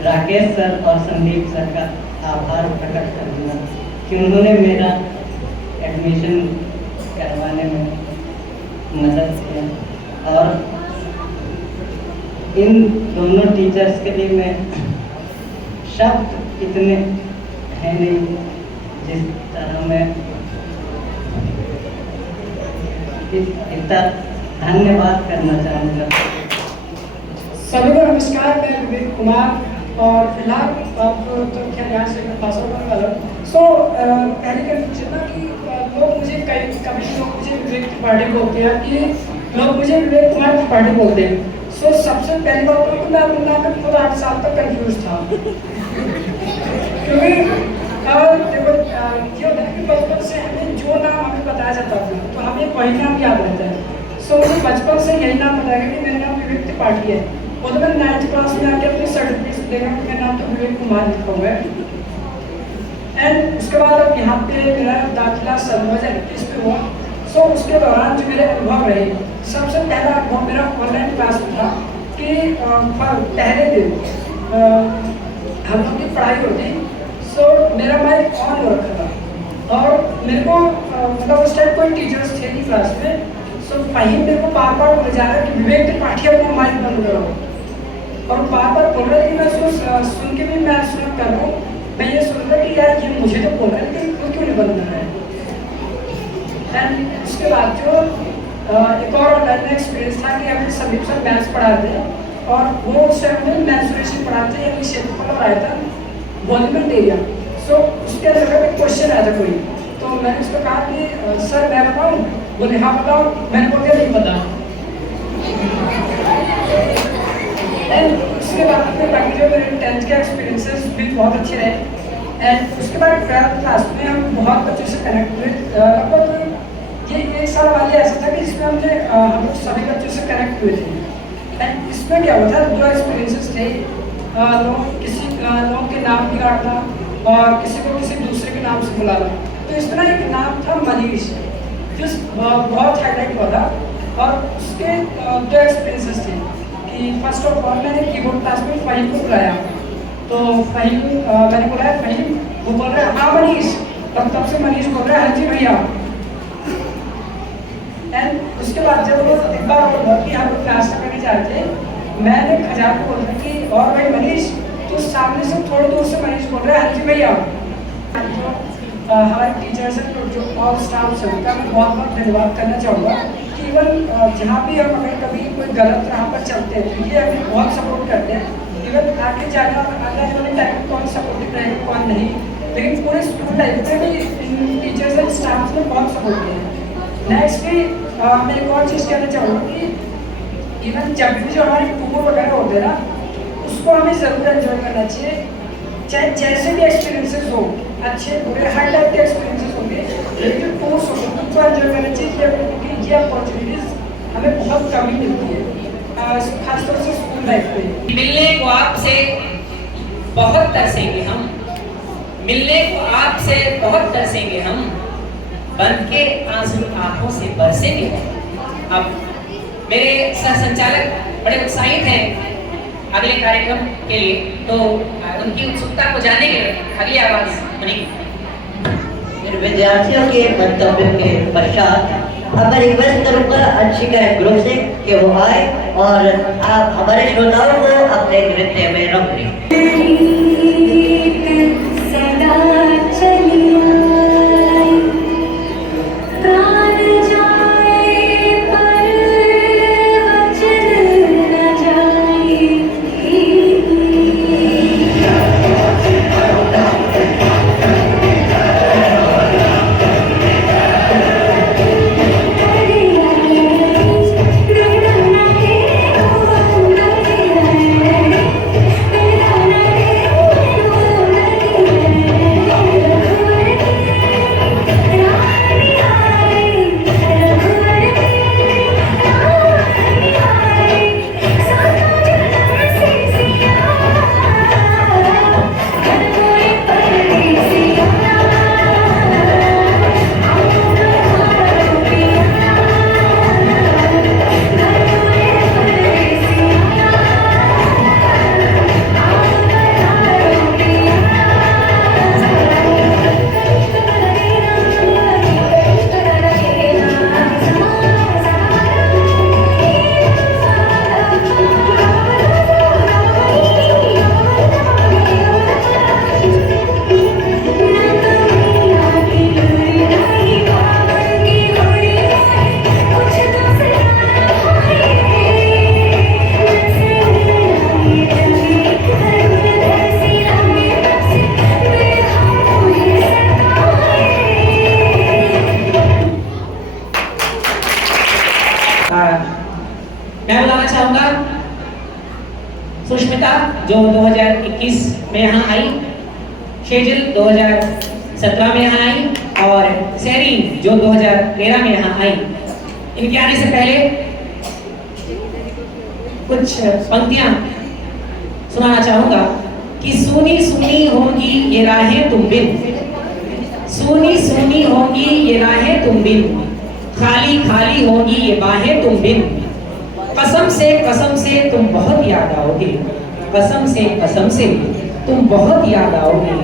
राकेश सर और संदीप सर का आभार प्रकट करूँगा कि उन्होंने मेरा एडमिशन करवाने में मदद किया। और इन दोनों टीचर्स के लिए मैं शब्द इतने हैं नहीं जिस तरह मैं इतना धन्यवाद करना चाहूँगा। सभी को नमस्कार, मैं विवेक कुमार और फिलहाल आप तो क्या यहाँ से पास आउट वाला। सो पहले कंफ्यूजन ना कि लोग मुझे कभी लोग मुझे विवेक त्रिपाठी बोलते हैं कि लोग मुझे विवेक कुमार त्रिपाठी बोलते हैं। सो सबसे पहली बात तो मैं अपने नाम में खुद 8 साल तक कंफ्यूज था, क्योंकि देखो ये होता है कि बचपन से हमें जो नाम हमें बताया जाता था तो हमें वही नाम याद रहता है। सो मुझे बचपन से यही नाम बताया गया कि मेरा नाम विवेक त्रिपाठी है। और तो मैं 9th क्लास में आके अपने सर्टिफिकेट देखा कि मेरा नाम तो विवेक कुमार लिखा हुआ है। एंड उसके बाद अब यहाँ पे मेरा दाखिला 2021 में हुआ। सो उसके दौरान जो मेरे अनुभव रहे, सबसे पहला अनुभव मेरा ऑनलाइन क्लास में था कि पहले दिन हम लोग की पढ़ाई होती। सो मेरा माइक ऑन हो रखा था और मेरे को मतलब उस टाइम कोई टीचर्स थे नहीं क्लास में। सो फहीम मेरे को बार बार बोले जा रहा कि विवेक त्रिपाठी अपना माइक बंद करो, और बार बार बोल रहा था कि मैं सुन के भी मैं सुन कर रहा हूँ। मैं ये सुन रहा कि यार ये मुझे तो बोल रहा है लेकिन खुद क्यों नहीं बंद कर रहा है। एंड उसके बाद जो एक और ऑनलाइन एक्सपीरियंस था कि हमें संदीप सर मैथ्स पढ़ाते हैं और वो उस टाइम में मैथ्सुरेशन पढ़ाते हैं, यानी क्षेत्रफल और आयतन, वॉल्यूमेंट एरिया। सो उसके अंदर एक क्वेश्चन आया था कोई, तो मैंने उसको कहा कि सर मैं बताऊँ? बोले हाँ बताओ। मैंने बोल दिया नहीं पता। एंड उसके बाद में बाकी जो मेरे 10th के एक्सपीरियंसेस भी बहुत अच्छे रहे। एंड उसके बाद 12th क्लास में हम बहुत बच्चों से कनेक्ट हुए। लगभग ये 1 साल वाले ऐसा था कि जिसमें हम लोग सभी बच्चों से कनेक्ट हुए थे। एंड इसमें क्या हुआ था, 2 एक्सपीरियंसेस थे। किसी लोगों के नाम बिगाड़ना और किसी को किसी दूसरे के नाम से बुलाना। तो इस तरह एक नाम था मनीष, जो बहुत हाईलाइट हुआ था। और उसके 2 एक्सपीरियंसेस थे कि फर्स्ट ऑफ ऑल मैंने कीबोर्ड क्लास में फहीम को बुलाया। तो फहीम मैंने बुलाया, फहीम, वो बोल रहा है हाँ मनीष, तब से मनीष बोल रहा है हाँ जी भैया। एंड उसके बाद जब वो एक बार और कि हम लोग नाश्ता करने जा रहे थे, मैंने खजान को बोल रहा कि और भाई मनीष, तो सामने से थोड़ी दूर से मनीष बोल रहा है हाँ जी भैया। हमारे टीचर्स हैं, जो ऑल स्टाफ हैं, उनका मैं बहुत बहुत धन्यवाद करना चाहूँगा कि इवन जहाँ भी हम अगर कभी कोई गलत राह पर चलते हैं तो ये हमें बहुत सपोर्ट करते हैं। इवन आगे जाकर आगे आने वाले टाइम में कौन सपोर्टिव रहेगा कौन नहीं, लेकिन पूरे स्कूल लाइफ में भी इन टीचर्स एंड स्टाफ ने बहुत सपोर्ट किया। नेक्स्टली मैं एक और चीज़ कहना चाहूँगा कि इवन जब भी जो हमारे टूर वगैरह होते हैं ना, उसको हमें ज़रूर एंजॉय करना चाहिए, चाहे जैसे भी एक्सपीरियंसेस हो, अच्छे बुरे हर टाइप के एक्सपीरियंसेस होंगे, लेकिन टूर्स होंगे उनको एंजॉय करना चाहिए, क्योंकि ये अपॉर्चुनिटीज़ हमें बहुत कम ही मिलती है, खासतौर से स्कूल लाइफ में। मिलने को आपसे बहुत तरसेंगे हम, मिलने को आपसे बहुत तरसेंगे हम, बन के आंसू आंखों से बरसेंगे। अब मेरे सह संचालक बड़े उत्साहित हैं अगले कार्यक्रम के लिए, तो उनकी उत्सुकता को जानने के लिए अगली आवाज सुनिए। विद्यार्थियों के मंतव्यों के पश्चात अब मैं रिक्वेस्ट करूंगा अंशिका ग्रुप से कि वो आए और आप हमारे श्रोताओं को अपने नृत्य में रंग दें। मैं बुलाना चाहूंगा सुष्मिता जो 2021 में यहाँ आई, शेजिल 2017 में यहाँ आई और सेरीन जो 2013 में यहाँ आई। इनके आने से पहले कुछ पंक्तियां सुनाना चाहूंगा कि सूनी सूनी होगी ये राहें तुम बिन, सूनी सूनी होगी ये राहें तुम बिन, खाली खाली होगी ये बाहें तुम बिन, कसम से तुम बहुत याद आओगे, कसम से तुम बहुत याद आओगे,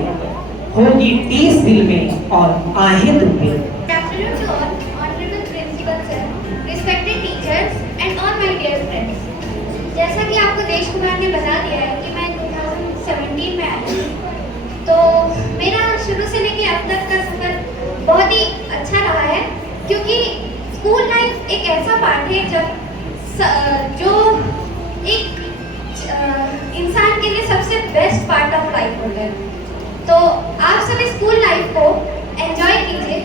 होगी टीस दिल में और आहें तुम बिन। Good afternoon to all, honorable principal sir, respected teachers and all my dear friends. जैसा कि आपको देश कुमार ने बता दिया है कि मैं 2017 में आई, तो मेरा शुरू से लेकर अब तक का सफर बहुत ही अच्छा रहा है, क्योंकि स्कूल लाइफ एक ऐसा पार्ट है जब जो एक इंसान के लिए सबसे बेस्ट पार्ट ऑफ लाइफ होता है। तो आप सभी स्कूल लाइफ को एंजॉय कीजिए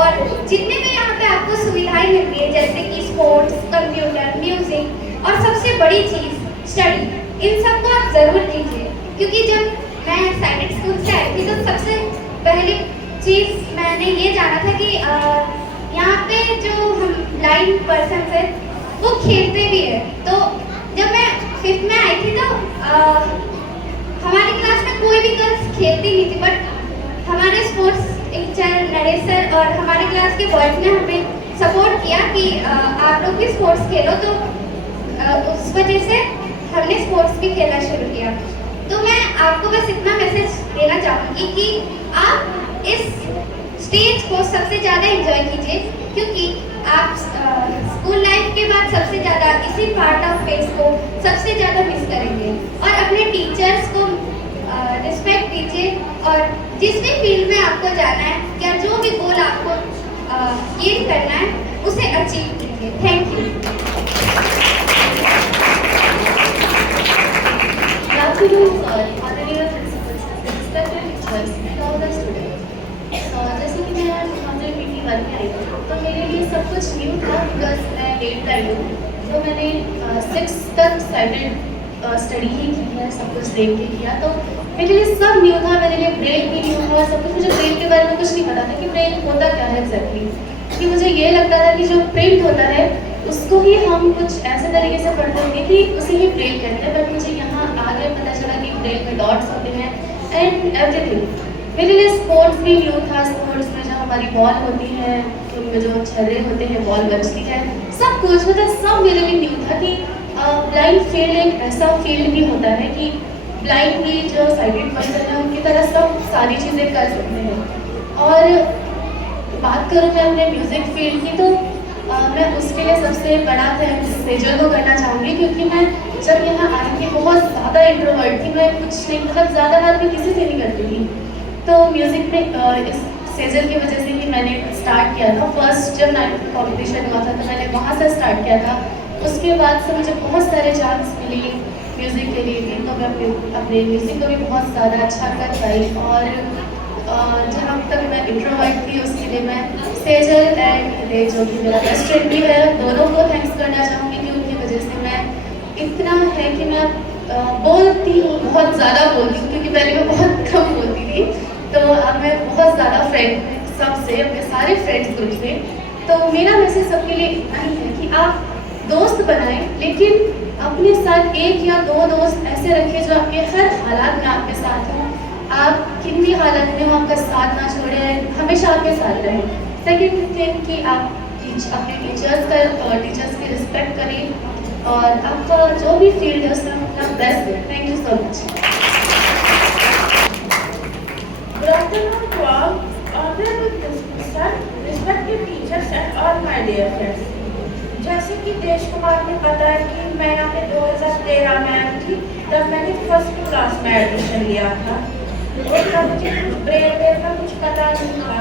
और जितने भी यहाँ पे आपको सुविधाएं मिल रही है जैसे कि स्पोर्ट्स, कंप्यूटर, म्यूजिक और सबसे बड़ी चीज़ स्टडी, इन सब को आप ज़रूर कीजिए, क्योंकि जब मैं साइडेड स्कूल से आई थी तो सबसे पहली चीज़ मैंने ये जाना था कि यहाँ पे जो हम ब्लाइंड पर्सन है वो खेलते भी है। तो जब मैं 5th में आई थी तो हमारी क्लास में कोई भी गर्ल्स खेलती नहीं थी, बट हमारे स्पोर्ट्स टीचर नरेश सर और हमारे क्लास के बॉयज ने हमें सपोर्ट किया कि आप लोग भी स्पोर्ट्स खेलो, तो उस वजह से हमने स्पोर्ट्स भी खेलना शुरू किया। तो मैं आपको बस इतना मैसेज देना चाहूँगी कि आप इस स्टेज को सबसे ज़्यादा एंजॉय कीजिए, क्योंकि आप स्कूल लाइफ के बाद सबसे ज़्यादा इसी पार्ट ऑफ फेस को सबसे ज़्यादा मिस करेंगे। और अपने टीचर्स को रिस्पेक्ट दीजिए और जिस भी फील्ड में आपको जाना है या जो भी गोल आपको गेन करना है उसे अचीव कीजिए। Thank you. afternoon, honorary principals, respected teachers, and all the students. जैसे कि मैं 2021 में आई थी, तो मेरे लिए सब कुछ न्यू था बिकॉज मैं 8th आई हूँ, तो मैंने 6th तक साइटेड स्टडी ही की है, सब कुछ देख के किया, तो मेरे लिए सब न्यू था, मेरे लिए ब्रेन भी न्यू था, सब कुछ। मुझे ब्रेन के बारे में कुछ नहीं पता था कि ब्रेन होता क्या है एग्जैक्टली, कि मुझे ये लगता था कि जो प्रिंट होता है उसको ही हम कुछ ऐसे तरीके से पढ़ते होंगे कि उसे ही ब्रेन कहते हैं, बट मुझे यहाँ आगे पता चला कि ब्रेन में डॉट्स होते हैं एंड एवरीथिंग। मेरे लिए स्पोर्ट्स भी न्यू था, स्पोर्ट्स में जो हमारी बॉल होती है, उनमें जो छर्रे होते हैं, बॉल बजती है, सब कुछ मतलब सब मेरे लिए न्यू था कि ब्लाइंड फील्ड एक ऐसा फील्ड भी होता है कि ब्लाइंड भी जो साइटेड पर्सन है उनकी तरह सब सारी चीज़ें कर सकते हैं। और बात करूँ मैं अपने म्यूज़िक फील्ड की, तो मैं उसके लिए सबसे बड़ा थैंक्स सेजल को करना चाहूँगी, क्योंकि मैं जब यहाँ आई थी बहुत ज़्यादा इंट्रोवर्ट थी, मैं कुछ नहीं मतलब ज़्यादा बात भी किसी से नहीं करती थी, तो म्यूज़िक में इस सेजल की वजह से ही मैंने स्टार्ट किया था। फर्स्ट जब 9th कॉम्पिटिशन हुआ था तो मैंने वहाँ से स्टार्ट किया था, उसके बाद से मुझे बहुत सारे चांस मिली म्यूज़िक के लिए भी, तो मैं अपने म्यूज़िक को भी बहुत ज़्यादा अच्छा कर पाई। और जहाँ तक मैं इंट्रोवर्ट थी उसके लिए मैं सेजल एंड हितेश जो कि मेरा बेस्ट फ्रेंड भी है, दोनों को थैंक्स करना चाहूँगी कि उनकी वजह से मैं इतना है कि मैं बोलती हूँ, बहुत ज़्यादा बोलती हूँ, क्योंकि पहले मैं बहुत कम बोलती थी, तो अब मैं बहुत ज़्यादा फ्रेंड सबसे, अपने सारे फ्रेंड्स ग्रुप से। तो मेरा मैसेज सबके लिए इतना ही है कि आप दोस्त बनाएं, लेकिन अपने साथ 1 या 2 दोस्त ऐसे रखिए जो आपके हर हालात में आपके साथ हों, आप किन भी हालत में हो आपका साथ ना छोड़ें, हमेशा आपके साथ रहें। सेकेंड थिंग कि आप अपने टीचर्स की रिस्पेक्ट करें और आपका जो भी फील्ड है उसमें अपना बेस्ट दें। Thank you so much. Good afternoon to all, honorable principal sir, respected teachers and all my dear friends. जैसे कि देश कुमार ने बताया कि मैं यहाँ पे 2013 में आई थी, तब मैंने फर्स्ट क्लास में एडमिशन लिया था, और तब मुझे कुछ ब्रेन का कुछ पता नहीं था,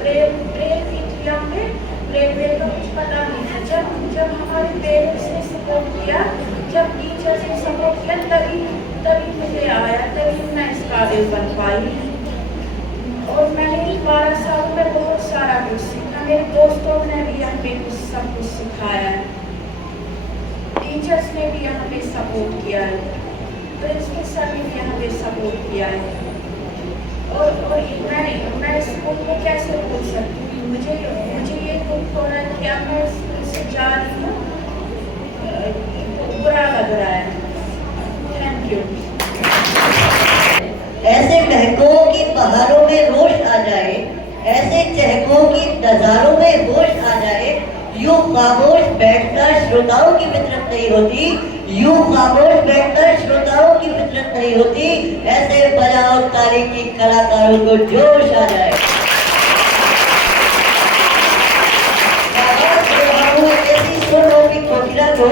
ब्रेन की थी यहाँ पे, ब्रेन का कुछ पता नहीं था। जब हमारे पेरेंट्स ने सपोर्ट किया, जब टीचर्स ने सपोर्ट किया, तभी मुझे आया, तभी मैं इस काबिल बन पाई। और मैंने 12 साल में बहुत सारा कुछ सीखा, मेरे दोस्तों ने भी हमें सब कुछ सिखाया है, टीचर्स ने भी हमें सपोर्ट किया है, प्रिंसिपल सर ने भी हमें सपोर्ट किया है। और मैं स्कूल को कैसे भूल सकती हूँ, मुझे ये दुख हो रहा है कि अब मैं स्कूल से जा रही हूँ, बुरा लग रहा है। Thank you. ऐसे महकों की बहारों में रोश आ जाए, ऐसे चहकों की नजारों में होश आ जाए, यूं खामोश बैठना श्रोताओं की फितरत नहीं होती, यूं खामोश बैठना श्रोताओं की फितरत नहीं होती, ऐसे बजाओ ताली की कलाकारों को जोश आ जाए। ऐसी सुरों की कोकिला को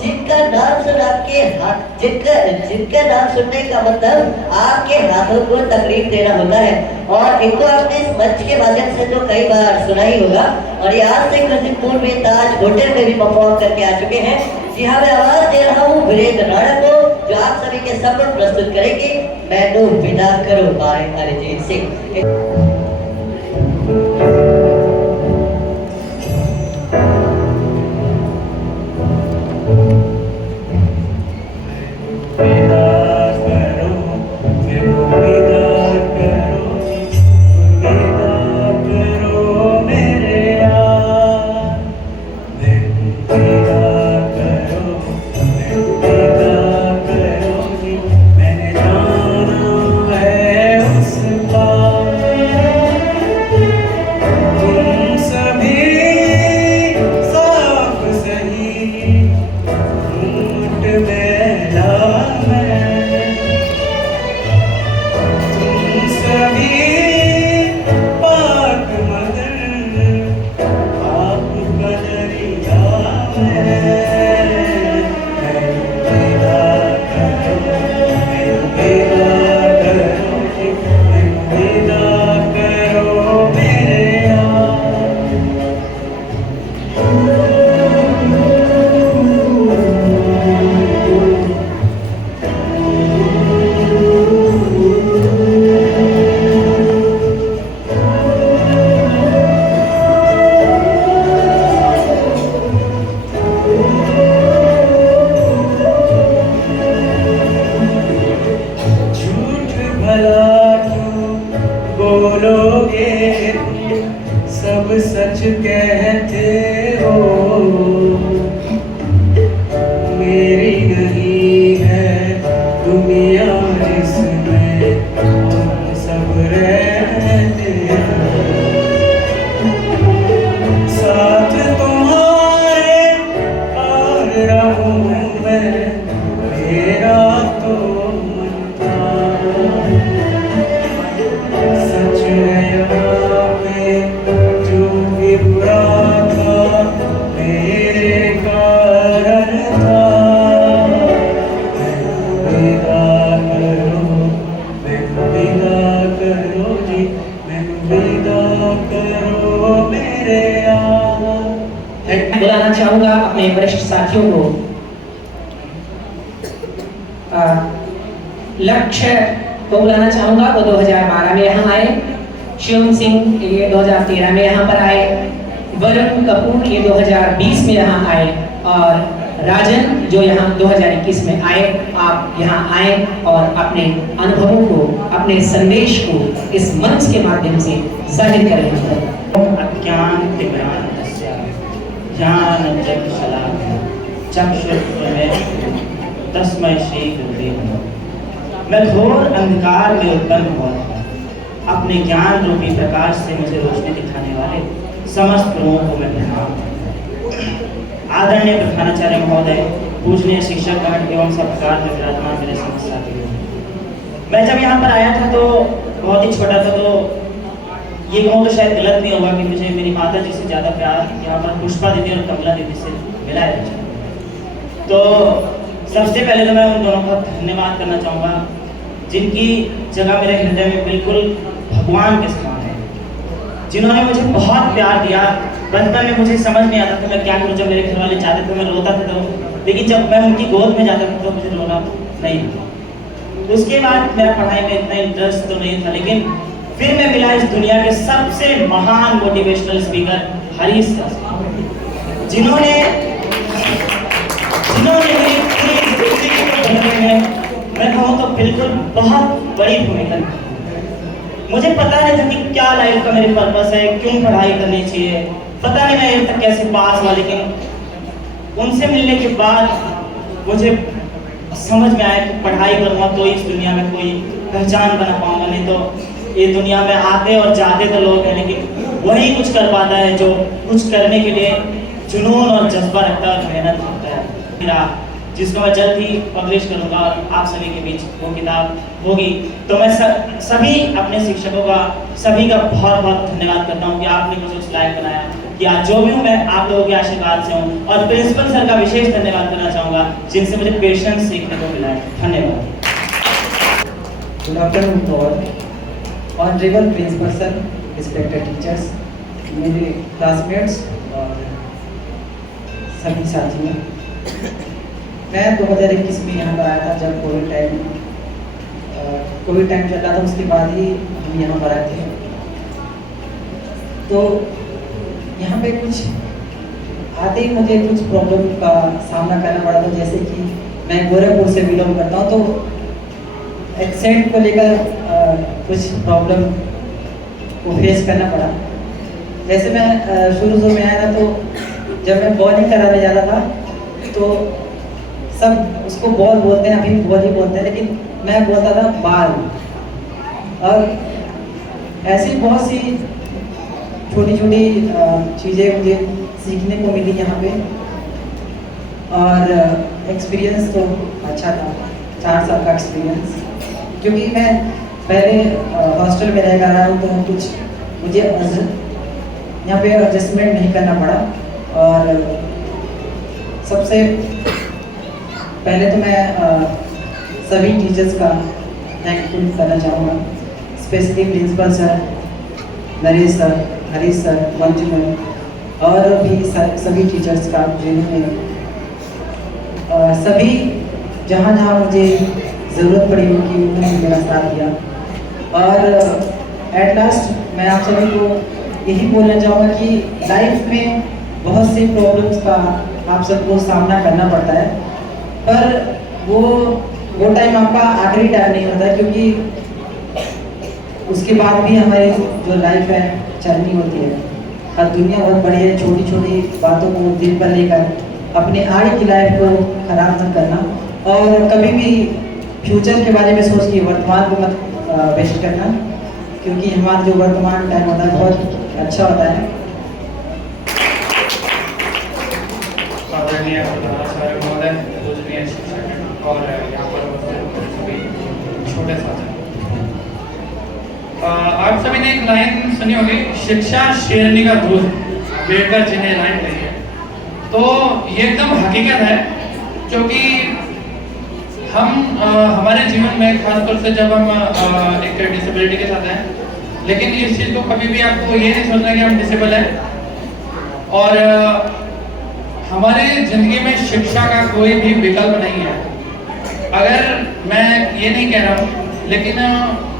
जिनका नाम सुन आपके हाथ जिनका नाम सुनने का मतलब आपके हाथों को तकलीफ देना होता है, और इनको आपने इस मंच के माध्यम से तो कई बार सुना ही होगा, और ये आज से कुछ दिन पूर्व में ताज होटल में भी परफॉर्म करके आ चुके हैं। जी हाँ, मैं आवाज दे रहा हूँ वीरेंद्र राणा को, जो आप सभी के सामने प्रस्तुत करेंगे मैनू विदा करो बाय अरिजीत सिंह। बुलाना चाहूँगा अपने वरिष्ठ साथियों को। लक्ष्य को बुलाना चाहूँगा, वो 2012 में यहाँ आए। शिवम सिंह ये 2013 में यहाँ पर आए। वरुण कपूर ये 2020 में यहाँ आए। और राजन जो यहाँ 2021 में आए। आप यहाँ आए और अपने अनुभवों को, अपने संदेश को इस मंच के माध्यम से जाहिर करें। अज्ञान तिमिरान ज्ञानंजन शलाकया चक्षुरुन्मीलितं तस्मै श्री गुरुवे नमः। मैं घोर अंधकार में उत्पन्न हुआ था। अपने ज्ञान रूपी प्रकाश से मुझे रोशनी दिखाने वाले समस्त गुरुओं को मैं प्रणाम करता हूं। आदरणीय प्रधानाचार्य महोदय, पूजनीय शिक्षकगण एवं सब प्रकार में विराजमान मेरे समस्त साथियों, मैं जब यहाँ पर आया था तो बहुत ही छोटा था, तो ये कहूँ तो शायद गलत नहीं होगा कि मुझे मेरी माता जी से ज़्यादा प्यार यहाँ पर पुष्पा दीदी और कमला दीदी से मिला है। तो सबसे पहले तो मैं उन दोनों का धन्यवाद करना चाहूँगा, जिनकी जगह मेरे हृदय में बिल्कुल भगवान के समान है, जिन्होंने मुझे बहुत प्यार दिया। बचपन में मुझे समझ नहीं आता था मैं क्या करूँ। जब मेरे घर वाले चाहते थे मैं रोता था तो, लेकिन जब मैं उनकी गोद में जाता था तो मुझे रोना नहीं था। उसके बाद मेरा पढ़ाई में इतना इंटरेस्ट तो नहीं था, लेकिन फिर मैं मिला इस दुनिया के सबसे महान मोटिवेशनल स्पीकर हरीश सर, जिन्होंने मेरी पूरी जिंदगी को बदलने में, मैं कहूँ तो बिल्कुल बहुत बड़ी भूमिका निभाई। मुझे पता नहीं था कि क्या लाइफ का मेरे पर्पस है, क्यों पढ़ाई करनी चाहिए, पता नहीं मैं तक कैसे पास हुआ, लेकिन उनसे मिलने के बाद मुझे समझ में आया कि पढ़ाई करूँगा तो इस दुनिया में कोई पहचान बना पाऊंगा, नहीं तो ये दुनिया में आते और जाते तो लोग हैं, लेकिन वही कुछ कर पाता है जो कुछ करने के लिए जुनून और जज्बा रखता है और मेहनत करता है। मेरा जिसको मैं जल्द ही पब्लिश करूँगा और आप सभी के बीच वो किताब होगी, तो मैं सभी अपने शिक्षकों का, सभी का बहुत बहुत धन्यवाद करता हूँ कि आपने मुझे उस लायक बनाया कि आज जो भी हूँ मैं आप लोगों के आशीर्वाद से हूँ। और प्रिंसिपल सर का विशेष धन्यवाद करना चाहूँगा, जिनसे मुझे पेशेंस सीखने को मिला है। धन्यवाद। Good afternoon to all. Honourable principal sir, respected teachers, मेरे क्लासमेट्स और सभी साथियों, मैं 2021 में यहाँ पर आया था जब कोविड टाइम चल रहा था, उसके बाद ही हम यहाँ पर आए थे। तो यहाँ पे कुछ आते ही मुझे कुछ प्रॉब्लम का सामना करना पड़ा था, जैसे कि मैं गोरखपुर से बिलोंग करता हूँ, तो एक्सेंट को लेकर कुछ प्रॉब्लम को फेस करना पड़ा। जैसे मैं शुरू में आया था, तो जब मैं बॉलिंग कराने जाता था तो सब उसको बॉल बोलते हैं, अभी बॉल ही बोलते हैं, लेकिन मैं बोलता था बाल। और ऐसी बहुत सी छोटी छोटी चीज़ें मुझे सीखने को मिली यहाँ पे, और एक्सपीरियंस तो अच्छा था, 4 साल का एक्सपीरियंस। क्योंकि मैं पहले हॉस्टल में रह कर रहा हूँ, तो कुछ मुझे यहाँ पे एडजस्टमेंट नहीं करना पड़ा। और सबसे पहले तो मैं सभी टीचर्स का थैंकफुल करना चाहूँगा, specially principal sir, Naresh sir, Harish sir, Manju ma'am और भी सभी टीचर्स का, जिन्होंने सभी जहाँ जहाँ मुझे ज़रूरत पड़ी होगी उन्होंने मेरा साथ दिया। और एट लास्ट मैं आप सभी को यही बोलना चाहूँगा कि लाइफ में बहुत सी प्रॉब्लम्स का आप सबको सामना करना पड़ता है, पर वो टाइम आपका आखिरी टाइम नहीं होता, क्योंकि उसके बाद भी हमारी जो लाइफ है चलनी होती है। और दुनिया बहुत बड़ी है, छोटी छोटी बातों को दिल पर लेकर अपने आगे की लाइफ को खराब मत करना, और कभी भी फ्यूचर के बारे में सोच के वर्तमान को मत वेस्ट करना, क्योंकि हमारा जो वर्तमान टाइम होता है बहुत अच्छा होता है। आदरणीय प्रधानाचार्य महोदय, पूजनीय शिक्षक और यहाँ पर सभी छोटे साथी, आप सभी ने एक लाइन सुनी होगी, शिक्षा शेरनी का दूध बेकर जिन्हें लाइन कही है। तो ये एकदम हकीकत है, क्योंकि हम हमारे जीवन में खासतौर से जब हम एक डिसेबिलिटी के साथ हैं, लेकिन इस चीज़ को कभी भी आपको ये नहीं सोचना कि हम डिसेबल हैं, और हमारे ज़िंदगी में शिक्षा का कोई भी विकल्प नहीं है। अगर मैं ये नहीं कह रहा हूँ, लेकिन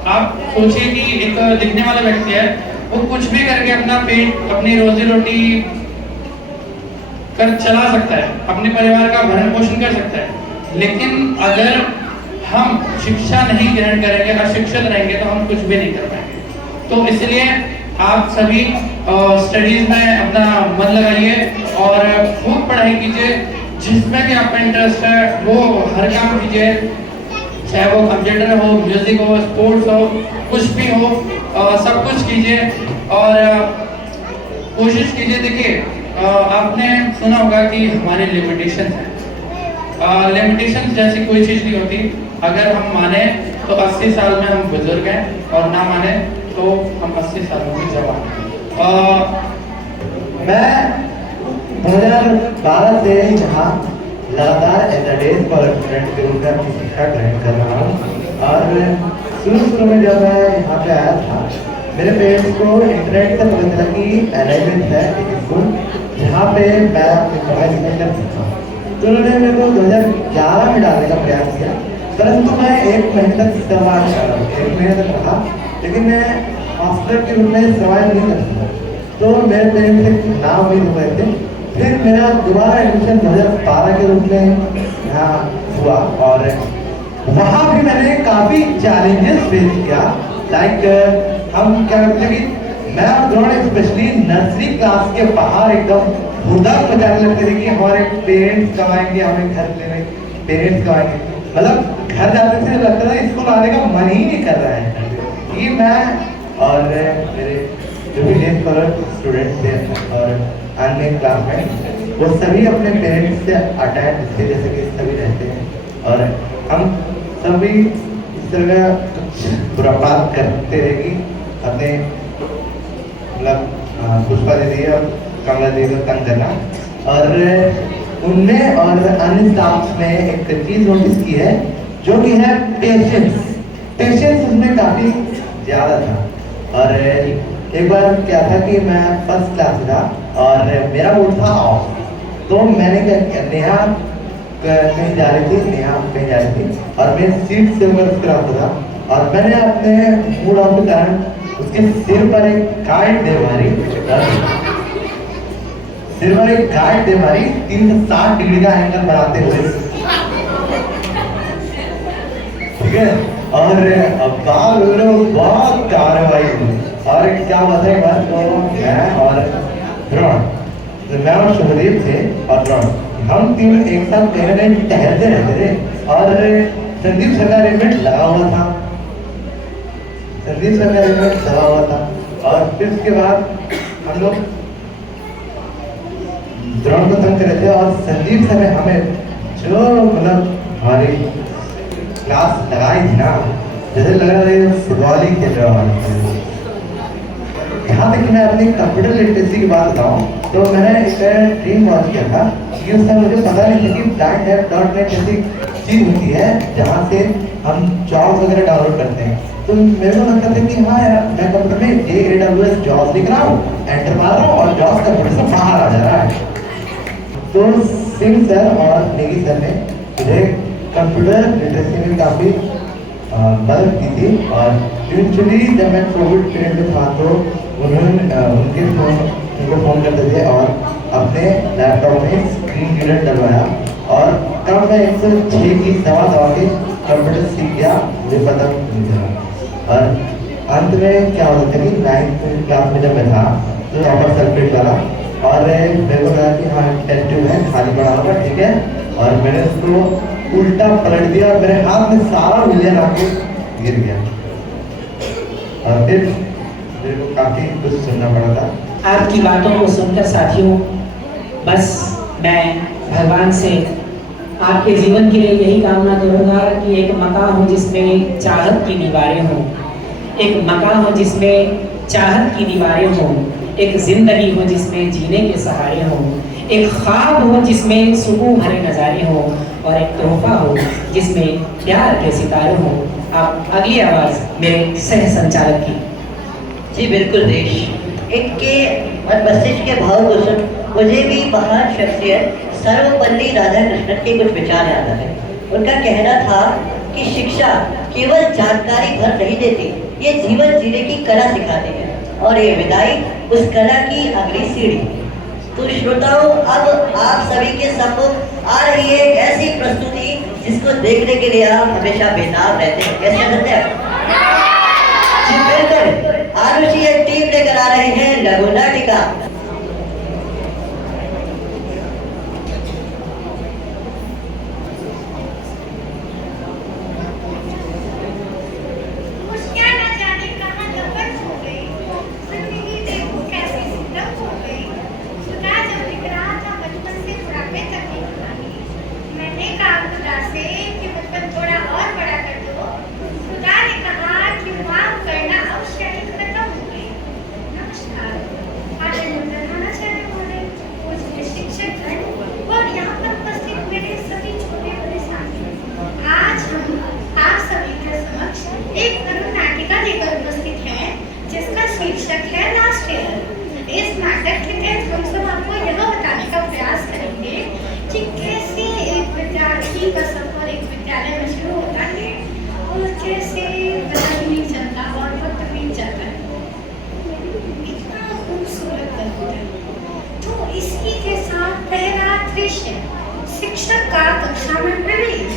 आप सोचिए कि एक लिखने वाला व्यक्ति है, वो कुछ भी करके अपना पेट, अपनी रोजी रोटी कर चला सकता है, अपने परिवार का भरण पोषण कर सकता है। लेकिन अगर हम शिक्षा नहीं ग्रहण करेंगे, अशिक्षित रहेंगे, तो हम कुछ भी नहीं कर पाएंगे। तो इसलिए आप सभी स्टडीज में अपना मन लगाइए और खूब पढ़ाई कीजिए। जिसमें भी आपका इंटरेस्ट है वो हर काम कीजिए, चाहे वो कंप्यूटर हो, म्यूजिक हो, स्पोर्ट्स हो, कुछ भी हो, सब कुछ कीजिए और कोशिश कीजिए। देखिए, आपने सुना होगा कि हमारे लिमिटेशन हैं। लिमिटेशन जैसी कोई चीज़ नहीं होती। अगर हम माने तो 80 साल में हम बुजुर्ग हैं, और ना माने तो हम 80 सालों में जवान हैं। मैं 2012 से यहाँ लगातार एज पर स्टूडेंट के रूप में अपनी शिक्षा ग्रहण कर रहा हूँ। और शुरू में जब मैं यहाँ पे आया था, मेरे पेरेंट्स को इंटरनेट से पता चला कि एलाइमेंट है एक स्कूल जहाँ पे मैं अपनी पढ़ाई लिखाई कर सकता हूँ। तो उन्होंने मेरे को 2011 में डालने का प्रयास किया, परंतु मैं 1 महीने तक सर्वाइव कर रहा, 1 महीने तक रहा, लेकिन मैं मास्टर के रूप में सर्वाइव नहीं कर सका। तो मेरे पेरेंट्स से ना उम्मीद हो गए थे। फिर मेरा दोबारा एडमिशन 2012 के रूप में यहाँ हुआ, और वहाँ भी मैंने काफ़ी चैलेंजेस फेस किया। लाइक हम क्या करते हैं कि मैं और द्रोण स्पेशली नर्सरी क्लास के बाहर एकदम हुड़दंग मचाने लगते थे कि हमारे पेरेंट्स कब आएंगे, हमें घर लेने पेरेंट्स कब आएंगे। मतलब घर जाते थे लगता था स्कूल आने का मन ही नहीं कर रहा है। ये मैं और मेरे जो भी डेट पर स्टूडेंट थे और अन्य क्लास में, वो सभी अपने पेरेंट्स से अटैच थे, जैसे कि सभी रहते हैं। और हम सभी इस तरह कुछ बुरा बात करते रहेगी अपने, मतलब पुष्पा दीदी और कमला दीदी को तंग करना। और उनने और अन्य स्टाफ ने एक चीज़ नोटिस की है, जो कि है पेशेंस। पेशेंस उसमें काफ़ी ज़्यादा था। और एक बार क्या था कि मैं फर्स्ट क्लास में था और मेरा मूड था ऑफ। तो मैंने क्या किया, नेहा कहीं जा रही थी, नेहा कहीं जा रही थी और मैं सीट से ऊपर उतर रहा था, और मैंने अपने मूड ऑफ के कारण उसके सिर पर एक गाइड दे मारी। सिर पर एक गाइड दे मारी 360 डिग्री का एंगल बनाते हुए, ठीक है। और अब बहुत कार्रवाई हुई। और क्या हुआ था एक बार, तो मैं और द्रोण, मैं और शुभदीप थे और द्रोण, हम तीन एक साथ कहीं ना कहीं टहलते रहते थे। और संदीप सर का इवेंट लगा हुआ था, संदीप सर का इवेंट लगा हुआ था। और फिर उसके बाद हम लोग द्रोण को तंग कर रहे थे, और संदीप सर ने हमें जो मतलब हमारी क्लास लगाई थी ना, जैसे लग रहा है फुटबॉल ही खेल रहा हूँ। यहाँ तक कि मैं अपनी कंप्यूटर लिटरेसी की बात बताऊँ, तो मैंने एक ड्रीम लॉन्च किया था कि उस समय मुझे पता नहीं था कि .net जैसी चीज़ होती है जहाँ से हम जॉब्स वगैरह डाउनलोड करते हैं। तो मेरे को लगता था कि हाँ यार, मैं कंप्यूटर में JAWS जॉब्स लिख रहा हूँ, एंटर मार रहा हूँ और जॉब्स कंप्यूटर से बाहर आ जा रहा है। तो सिंह सर और नेगी सर ने मुझे कंप्यूटर लिटरेसी में काफ़ी मदद की थी। और इवेंचुअली जब मैं कोविड पीरियड में था, तो उन्होंने उनको फ़ोन करते थे और अपने लैपटॉप में स्क्रीन रीडर डलवाया, और तब मैं 106 की दवा के कंप्यूटर सीख गया, मुझे पता नहीं चला। और अंत में क्या होता था कि 9th क्लास में जब मैं था, तो कॉपर सल्फेट वाला, और मेरे को लगा कि हाँ टेस्ट ट्यूब है, खाली पड़ा होगा, ठीक है। और मैंने उसको उल्टा पलट दिया और मेरे हाथ में सारा विलियन आके गिर गया, और फिर मेरे को काफ़ी कुछ सुनना पड़ा था। आपकी बातों को सुनकर साथियों, बस मैं भगवान से आपके जीवन के लिए यही कामना करूँगा कि एक मकान हो जिसमें चाहत की दीवारें हों, एक मकान हो जिसमें चाहत की दीवारें हों, एक जिंदगी हो जिसमें जीने के सहारे हों, एक ख्वाब हो जिसमें सुकून भरे नज़ारे हों, और एक तोहफा हो जिसमें प्यार के सितारे हों। आप अगली आवाज़ मेरे सह संचालक की। जी बिल्कुल देश, एक के और मस्तिष्क के भाव को सुन मुझे भी महान शख्सियत सर्वपल्ली राधाकृष्णन के कुछ विचार याद आए। उनका कहना था कि शिक्षा केवल जानकारी भर नहीं देती, ये जीवन जीने की कला सिखाती है और ये विदाई उस कला की अगली सीढ़ी। तो श्रोताओं, अब आप सभी के सम्मुख आ रही है एक ऐसी प्रस्तुति जिसको देखने के लिए आप हमेशा बेताब रहते हैं। कैसे करते हैं? जी बिल्कुल, आरुषि एक टीम लेकर आ रहे हैं लघु नाटिका। इस नाटक के तहत हम सब आपको यह बताने का प्रयास करेंगे कि कैसे एक विद्यार्थी का सफर एक विद्यालय में शुरू होता है और कैसे पता भी नहीं चलता और वक्त बीत जाता है। इतना खूबसूरत होता है। तो इसी के साथ पहला दृश्य, शिक्षक का कक्षा में प्रवेश।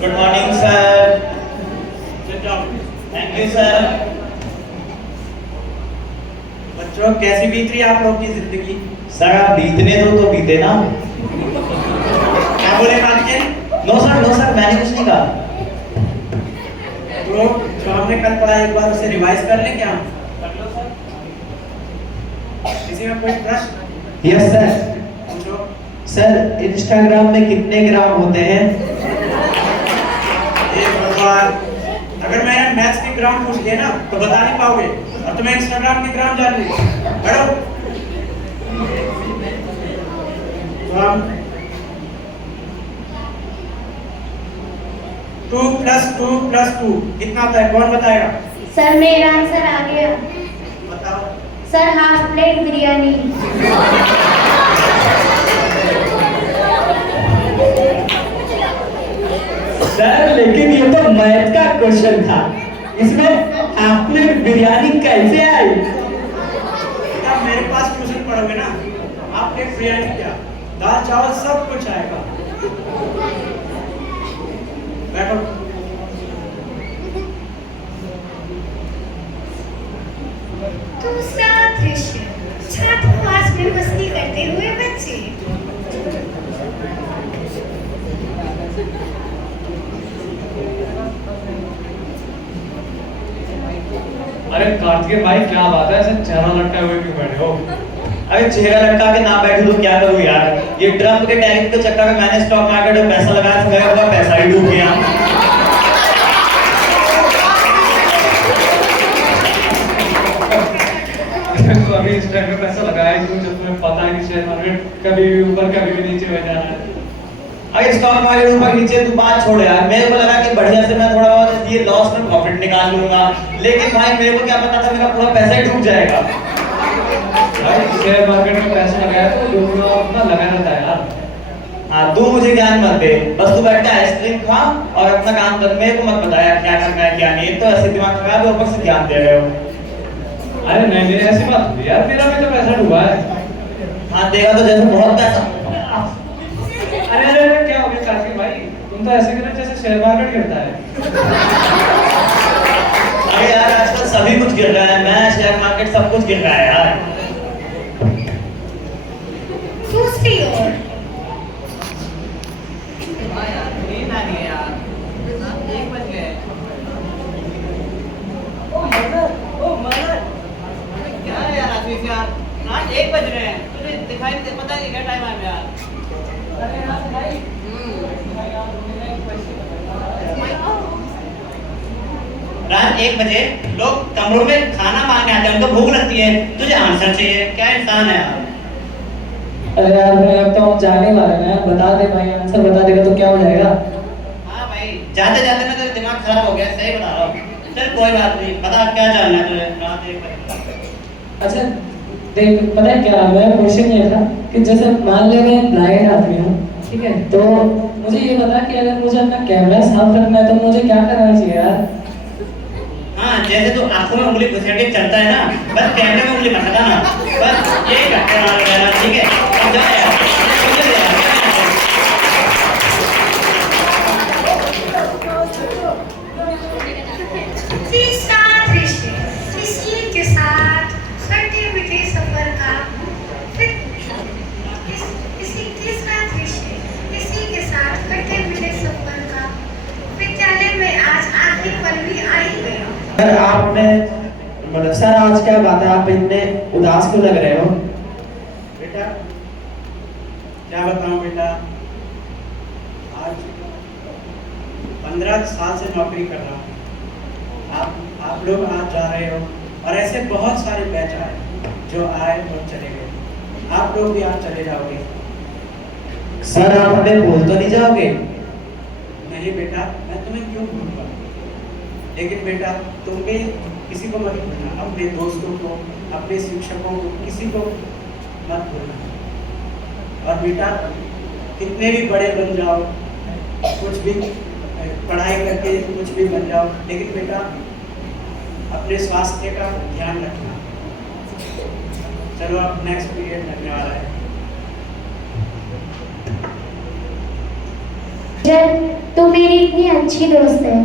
Good morning sir. Thank you sir. बच्चों, कैसी बीत रही है आप लोग की जिंदगी? सर आप बीतने दो तो बीते ना। क्या बोले बात के? नो सर मैंने कुछ नहीं कहा। तो जो हमने कल पढ़ा एक बार उसे रिवाइज कर ले क्या? किसी में कोई प्रश्न? Yes sir. सर इंस्टाग्राम में कितने ग्राम होते हैं? अगर मैंने मैथ्स के ग्राम पूछ लिया ना तो बता नहीं पाओगे, और तुम्हें इंस्टाग्राम के ग्राम जान ली। पढ़ो। तो हम 2 + 2 + 2 कितना आता है? कौन बताएगा? सर मेरा आंसर आ गया। बताओ। Sir half plate biryani. Sir लेकिन ये तो मैथ का क्वेश्चन था, इसमें हाफ प्लेट बिरयानी कैसे आई? आप मेरे पास ट्यूशन पढ़ोगे ना, हाफ प्लेट बिरयानी क्या, दाल चावल सब कुछ आएगा। बैठो। दूसरा दृश्य, छात्रावास में मस्ती करते हुए बच्चे। अरे कार्तिकेय भाई क्या बात है, ऐसे चेहरा लटका हुए क्यों बैठे हो? अरे चेहरा लटका के ना बैठे तो क्या करूं यार, ये ट्रम्प के टैरिफ के चक्कर में मैंने स्टॉक मार्केट में पैसा लगाया था, मेरा पूरा पैसा ही डूब गया। तो अभी इस टाइम में पैसा लगाया क्यों जब तुम्हें पता है कि शेयर मार्केट कभी भी ऊपर कभी भी नीचे हो जाना है? अरे स्टॉक मार्केट ऊपर नीचे तू बात छोड़ यार, मेरे को लगा कि बढ़िया से मैं थोड़ा बहुत ये लॉस में प्रॉफिट निकाल लूंगा, लेकिन भाई मेरे को क्या पता था मेरा पूरा पैसा ही डूब जाएगा। भाई शेयर मार्केट में पैसा लगाया तो डूबना अपना लगा रहता है यार। हाँ तू मुझे ज्ञान मत दे, बस तू बैठ के आइसक्रीम खा और अपना काम कर, मेरे को मत बताया क्या करना है क्या नहीं। तो ऐसे दिमाग खराब है, ऊपर से ज्ञान दे रहे हो। अरे नहीं मेरी ऐसी बात हुई यार, मेरा भी तो पैसा डूबा है। हाँ देगा तो जैसे बहुत पैसा। अरे क्या हो गया कार्तिक भाई, तुम तो ऐसे गिरे जैसे शेयर मार्केट गिरता है। अरे यार आजकल सभी कुछ गिर रहा है, मैं शेयर मार्केट सब कुछ गिर रहा है यार। दूसरी ओर रात 1 बज रहे हैं, तुझे दिखाई नहीं, पता नहीं क्या टाइम है यार। अरे यार भाई रात 1 बजे लोग कमरों में खाना मांगने आते हैं, उनको भूख लगती है, तुझे आंसर चाहिए, क्या इंसान है यार। अरे यार भाई अब तो हम जाने वाले हैं, बता दे भाई, आंसर बता देगा तो क्या हो जाएगा। हाँ भाई जाते जाते ना तेरा दिमाग खराब हो गया, सही बता रहा हूँ। चल कोई बात नहीं, बता क्या जानना है तुझे, ना देख। अच्छा देख, पता है क्या, मेरा क्वेश्चन ये था कि जैसे मान ले मैं ब्लाइंड आदमी हूँ, ठीक है, तो मुझे ये बता कि अगर मुझे अपना कैमरा साफ रखना है तो मुझे क्या करना चाहिए यार? हाँ, जैसे तू आंखों में उंगली घुसेड़ के चलता है ना, बस कैमरे में उंगली मत लगाना, बस यही करते रहना, ठीक है? अब जा यार, तीसरा दृश्य, किसी के साथ कटे मीठे सफर का, फिर तीसरा दृश्य, किसी के साथ कटे मीठे सफर का, विद्यालय में आज आखिरी पल भी आ ही गया। सर आपने मतलब सर आज क्या बात है, आप इतने उदास क्यों लग रहे हो? बेटा क्या बताऊं बेटा, आज 15 साल से नौकरी कर रहा हूँ। आप लोग आज जा रहे हो और ऐसे बहुत सारे बैच आए जो आए और चले गए। आप लोग भी आज चले जाओगे। सर आप हमें भूल तो नहीं जाओगे? नहीं बेटा, मैं तुम्हें क्यों भूलूंगा, लेकिन बेटा तुम भी किसी को मत भूलना, अपने दोस्तों को, अपने शिक्षकों को, किसी को मत भूलना। और बेटा कितने भी बड़े बन जाओ, कुछ भी पढ़ाई करके कुछ भी बन जाओ, लेकिन बेटा अपने स्वास्थ्य का ध्यान रखना। चलो अब नेक्स्ट पीरियड लगने वाला है। जब तू मेरी इतनी अच्छी दोस्त है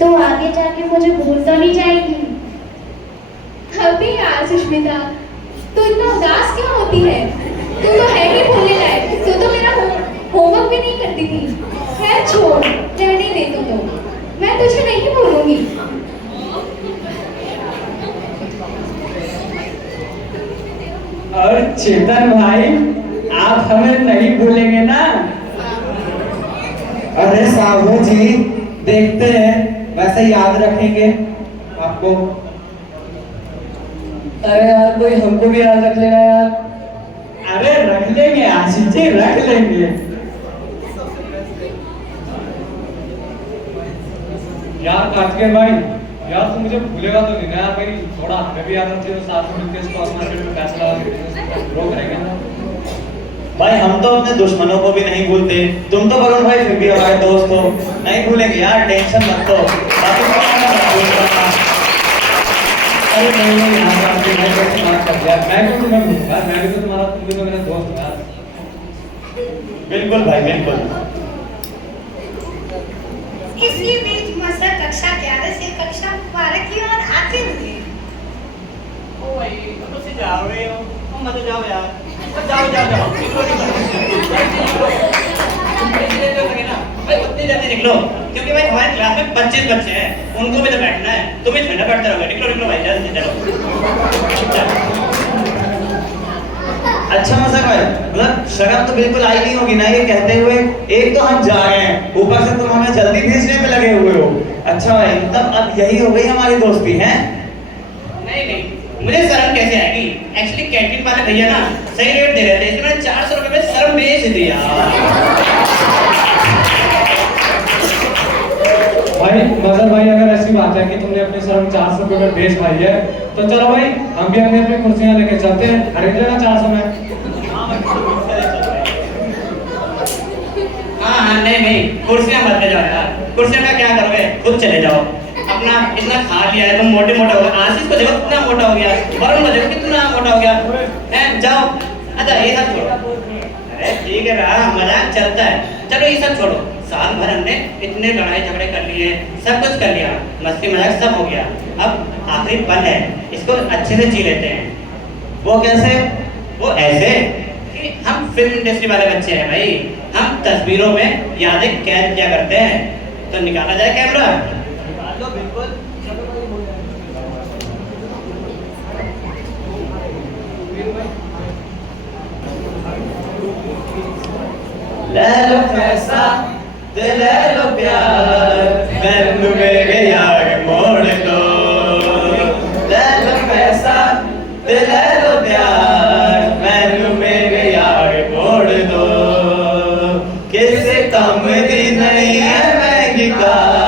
तो आगे जाके मुझे भूल तो नहीं जाएगी? अबे यार सुष्मिता, तू इतना उदास क्यों होती है? तू तो है ही भूलने लायक, तू तो मेरा होमवर्क भी नहीं करती थी। खैर छोड़, रहने दे तू, तो मैं तुझे नहीं भूलूंगी। और चेतन भाई, आप हमें नहीं भूलेंगे ना? अरे साहू जी, देखते हैं, वैसे याद रखेंगे आपको। अरे यार कोई हमको भी याद रख लेना यार। अरे रख लेंगे आशीष जी, रख लेंगे। यार कार्तिकेय भाई, यार तू मुझे भूलेगा तो नहीं ना यार भाई, थोड़ा हमें भी याद रखते हो, साथ में मिलकर इसको अपना में फैसला ग्रो करेंगे ना भाई। हम तो अपने दुश्मनों को भी नहीं भूलते, तुम तो वरुण भाई फिर भी हमारे दोस्त हो, नहीं भूलेंगे यार, टेंशन मत लो। अरे नहीं यार, आपके भाई कैसे बात कर दिया, मैं भी तुम्हें भूलूंगा, मैं भी तो तुम्हारा, तुम भी तो मेरा दोस्त हो यार। बिल्कुल भाई बिल्कुल। इसी बीच मसर कक्षा 11 से कक्षा 12 की ओर आते हुए। ओ भाई, तुम तो जा रहे हो, तुम मत जाओ यार, जाओ जाओ जाओ, निकलो भाई उतनी जल्दी निकलो, क्योंकि भाई हमारे क्लास में 25 बच्चे हैं, उनको भी तो बैठना है, तुम ही थोड़ा बैठते रहोगे। निकलो निकलो भाई, जल्दी चलो। अच्छा मजाक भाई, मतलब शर्म तो बिल्कुल आई नहीं होगी ना ये कहते हुए, एक तो हम जा रहे हैं, ऊपर से तुम हमें जल्दी भेजने में लगे हुए हो। अच्छा भाई, मतलब अब यही हो गई हमारी दोस्ती है? नहीं नहीं, मुझे शर्म कैसे आएगी? एक्चुअली कैंटीन वाले भैया ना सही रेट दे रहे थे, इसलिए मैंने 400 रुपए में शर्म बेच दिया। भाई मजर भाई, अगर ऐसी बात है कि तुमने अपनी शर्म 400 रुपए में बेच पाई है, तो चलो भाई हम भी अपनी अपनी कुर्सियां लेके चलते हैं, खरीद लेना 400 में। हाँ नहीं नहीं, कुर्सियां मत ले जाओ यार, कुर्सियां का क्या करोगे, खुद चले जाओ। अपना इतना खा लिया है, तुम मोटे मोटा हो गए, आशीष को देखो कितना मोटा हो गया, वरुण को देखो कितना मोटा हो गया है, जाओ। अच्छा ये सब छोड़ो, अरे ठीक है रहा, मजाक चलता है, चलो ये सब छोड़ो। साल भर हमने इतने लड़ाई झगड़े कर लिए, सब कुछ कर लिया, मस्ती मजाक सब हो गया, अब आखिरी पल है, इसको अच्छे से जी लेते हैं। वो कैसे? वो ऐसे कि हम फिल्म इंडस्ट्री वाले बच्चे हैं भाई, हम तस्वीरों में यादें कैद किया करते हैं, तो निकाला जाए कैमरा। बिल्कुल। ले लो पैसा ते ले लो प्यार, मैनू मेरे यार मोड़ दो। ले लो पैसा ते ले लो प्यार, मैनू मेरे यार मोड़ दो। किसी कम दी नहीं है महंगी कार,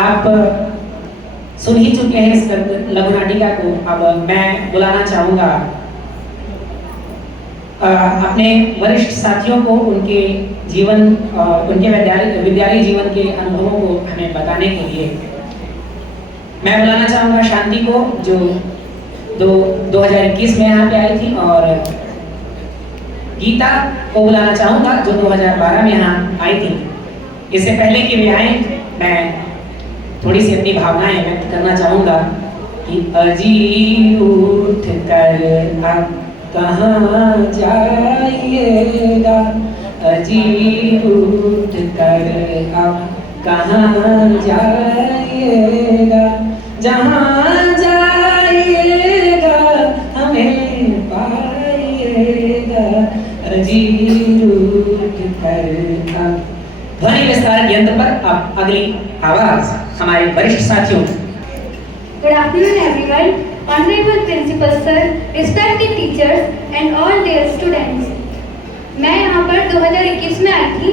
आप सुन ही चुके हैं इस लघु नाटिका को। अब मैं बुलाना चाहूँगा अपने वरिष्ठ साथियों को उनके जीवन उनके विद्यालय जीवन के अनुभवों को हमें बताने के लिए। मैं बुलाना चाहूँगा शांति को, जो 2021 में यहाँ पे आई थी, और गीता को बुलाना चाहूँगा जो 2012 में यहाँ आई थी। इससे पहले कि वे आए, मैं थोड़ी सी अपनी भावनाएं व्यक्त करना चाहूँगा कि अजी उठ कर अब कहाँ जाइएगा, अजी उठ कर अब कहाँ जाइएगा, जहाँ जाइएगा हमें पाइएगा, अजी उठ कर अब। ध्वनि विस्तारक यंत्र पर अब अगली आवाज हमारे वरिष्ठ साथियों। Good afternoon everyone, honorable principal sir, respected teachers and all dear students. मैं यहाँ पर 2021 में आई थी।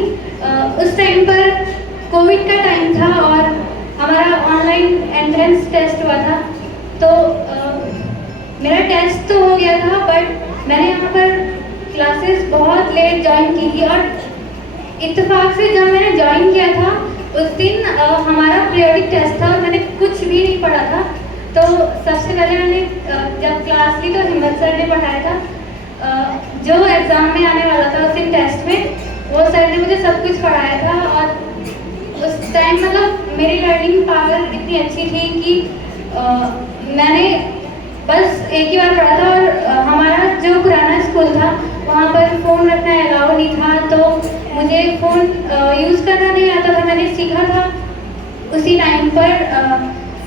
उस टाइम पर कोविड का टाइम था और हमारा ऑनलाइन एंट्रेंस टेस्ट हुआ था। तो मेरा टेस्ट तो हो गया था, बट मैंने यहाँ पर क्लासेस बहुत लेट ज्वाइन की थी और इत्तेफाक से जब मैंने ज्वाइन किया था उस दिन हमारा पीरियडिक टेस्ट था और मैंने कुछ भी नहीं पढ़ा था। तो सबसे पहले मैंने जब क्लास ली तो हिम्मत सर ने पढ़ाया था। जो एग्ज़ाम में आने वाला था उस दिन टेस्ट में, वो सर ने मुझे सब कुछ पढ़ाया था। और उस टाइम मतलब मेरी लर्निंग पावर इतनी अच्छी थी कि मैंने बस एक ही बार पढ़ा था। और हमारा जो पुराना स्कूल था वहाँ पर फ़ोन रखना अलाउ नहीं था, तो मुझे फ़ोन यूज़ करना नहीं आता था। मैंने सीखा था उसी टाइम पर,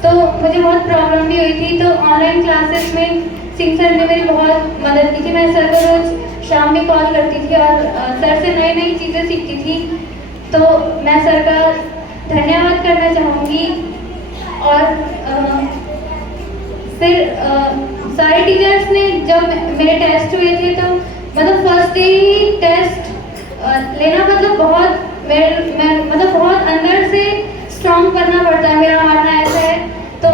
तो मुझे बहुत प्रॉब्लम भी हुई थी। तो ऑनलाइन क्लासेस में सिंह सर ने मेरी बहुत मदद की थी। मैं सर को रोज़ शाम में कॉल करती थी और सर से नई नई चीज़ें सीखती थी। तो मैं सर का धन्यवाद करना चाहूँगी। और फिर सारे टीचर्स ने जब मेरे टेस्ट हुए थे तो मतलब फर्स्ट डे ही टेस्ट लेना मतलब बहुत मतलब बहुत अंदर से स्ट्रॉन्ग करना पड़ता है, मेरा मानना ऐसा है। तो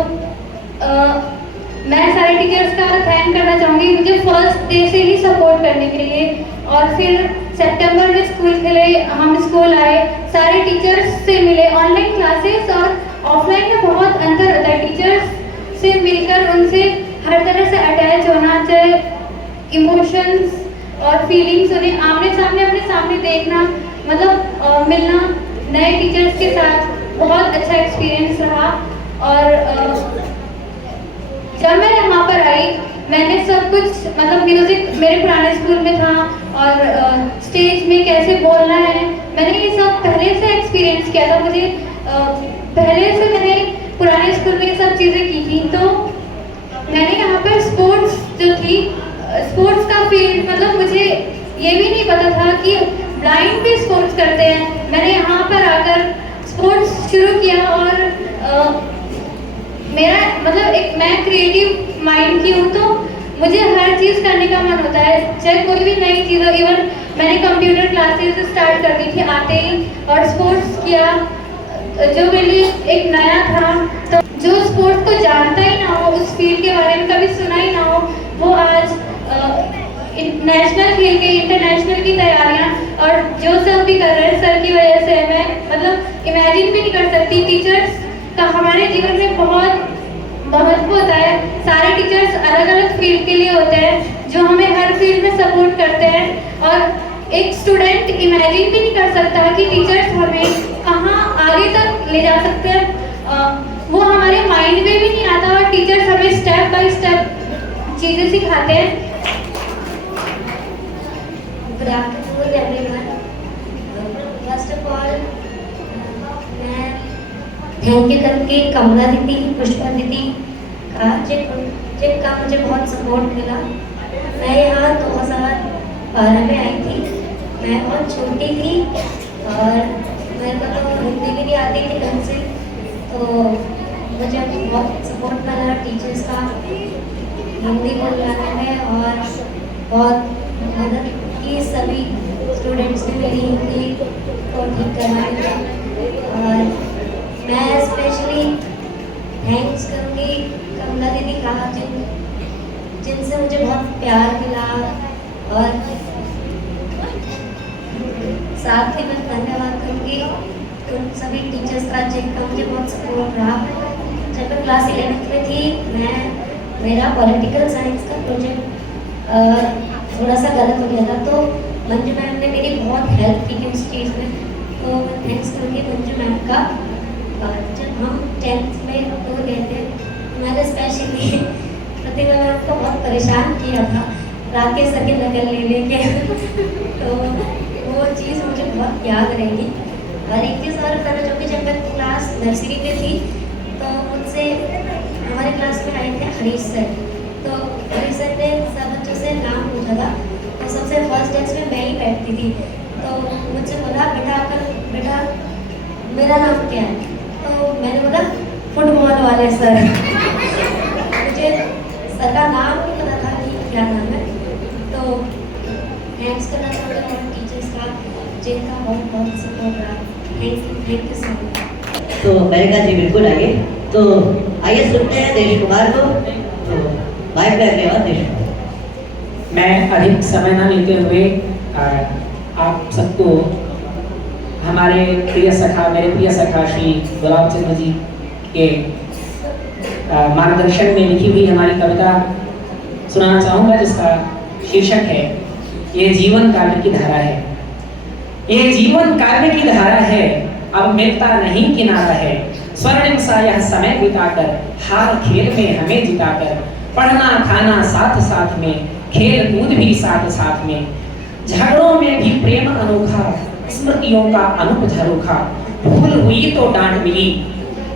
मैं सारे टीचर्स का थैंक करना चाहूँगी मुझे फर्स्ट डे से ही सपोर्ट करने के लिए। और फिर सितंबर में स्कूल खुले, हम स्कूल आए, सारे टीचर्स से मिले। ऑनलाइन क्लासेस और ऑफलाइन में बहुत अंतर होता है। टीचर्स से मिलकर उनसे हर तरह से अटैच होना, चाहे इमोशंस और फीलिंग्स उन्हें आमने सामने अपने सामने देखना, मतलब मिलना नए टीचर्स के साथ बहुत अच्छा एक्सपीरियंस रहा। और जब मैं यहाँ पर आई मैंने सब कुछ मतलब म्यूज़िक मेरे पुराने स्कूल में था और स्टेज में कैसे बोलना है, मैंने ये सब पहले से एक्सपीरियंस किया था। मुझे पहले से मैंने पुराने स्कूल में ये सब चीज़ें की थी। तो मैंने यहाँ पर स्पोर्ट्स जो थी, स्पोर्ट्स का फील्ड मतलब मुझे ये भी नहीं पता था कि ब्लाइंड भी स्पोर्ट्स करते हैं। मैंने यहाँ पर आकर स्पोर्ट्स शुरू किया और मेरा मतलब मैं क्रिएटिव माइंड की हूँ, तो मुझे हर चीज़ करने का मन होता है, चाहे कोई भी नई चीज़ हो। इवन मैंने कंप्यूटर क्लासेस स्टार्ट कर दी थी आते ही और स्पोर्ट्स किया जो मेरे लिए एक नया था। तो जो स्पोर्ट्स को जानता ही ना हो, उस फील्ड के बारे में कभी सुना ही ना हो, वो आज नेशनल खेल के इंटरनेशनल की तैयारियां और जो सब भी कर रहे हैं सर की वजह से। मैं मतलब इमेजिन भी नहीं कर सकती। टीचर्स का हमारे जीवन में बहुत महत्व होता है। सारे टीचर्स अलग अलग फील्ड के लिए होते हैं जो हमें हर फील्ड में सपोर्ट करते हैं। और एक स्टूडेंट इमेजिन भी नहीं कर सकता कि टीचर्स हमें कहाँ आगे तक ले जा सकते हैं, वो हमारे माइंड में भी नहीं आता। और टीचर्स हमें स्टेप बाय स्टेप चीज़ें सिखाते हैं। Good afternoon everyone. First of all, मैं थैंक यू करके कमला दीदी, पुष्पा दीदी का जिनका मुझे बहुत सपोर्ट मिला। मैं यहाँ 2012 में आई थी, मैं बहुत छोटी थी और मेरे को तो हिंदी भी नहीं आती थी ढंग से, तो मुझे बहुत सपोर्ट मिला टीचर्स का हिंदी बोलने में और बहुत मदद की सभी स्टूडेंट्स ने मेरी हिंदी को ठीक करवाने में। मुझे बहुत प्यार मिला और साथ ही मैं धन्यवाद करूँगी उन सभी टीचर्स का जिनका मुझे बहुत सपोर्ट रहा। जब मैं क्लास 11th में थी, मेरा पॉलिटिकल साइंस का प्रोजेक्ट थोड़ा सा गलत हो गया था, तो मंजू मैम ने मेरी बहुत हेल्प की थी उस चीज़ में, तो मैं थैंक्स करूँगी मंजू मैम का। जब हम 10th में टूर गए थे, मैंने स्पेशली प्रतिभा मैम को बहुत परेशान किया था राकेश सर की नकल ले लेके तो वो चीज़ मुझे बहुत याद रहेगी। और एक चीज़ और था, जो कि जब मैं क्लास नर्सरी में थी तो मुझसे हमारे क्लास में आए थे हरीश सर, तो हरीश सर ने सब बच्चों से नाम पूछा था, तो सबसे फर्स्ट डेस्क में मैं ही बैठती थी, तो मुझसे बोला बेटा मेरा नाम क्या है, तो मैंने बोला फुटबॉल वाले सर मुझे सर का नाम नहीं पता था कि क्या नाम है। तो थैंक्स करना चाहूँगी और टीचर्स का जिनका बहुत बहुत सपोर्ट रहा। Thank you so much. तो मैंने कहा जी बिल्कुल आइए, तो आइए सुनते हैं देश कुमार को। तो माइक पे अगले बार देश कुमार। मैं अधिक समय न लेते हुए आप सबको हमारे मेरे प्रिय सखा श्री गुलाब चंद्र जी के मार्गदर्शन में लिखी हुई हमारी कविता सुनाना चाहूँगा, जिसका शीर्षक है ये जीवन काव्य की धारा है। ये जीवन काव्य की धारा है, अब मिलता नहीं किनारा है। स्वर्णिम सा यह समय बिताकर, हार खेल में हमें जिताकर, पढ़ना खाना साथ साथ में, खेल कूद भी साथ साथ में, झगड़ों में भी प्रेम अनोखा, स्मृतियों का अनूप झरोखा, भूल हुई तो डांट मिली,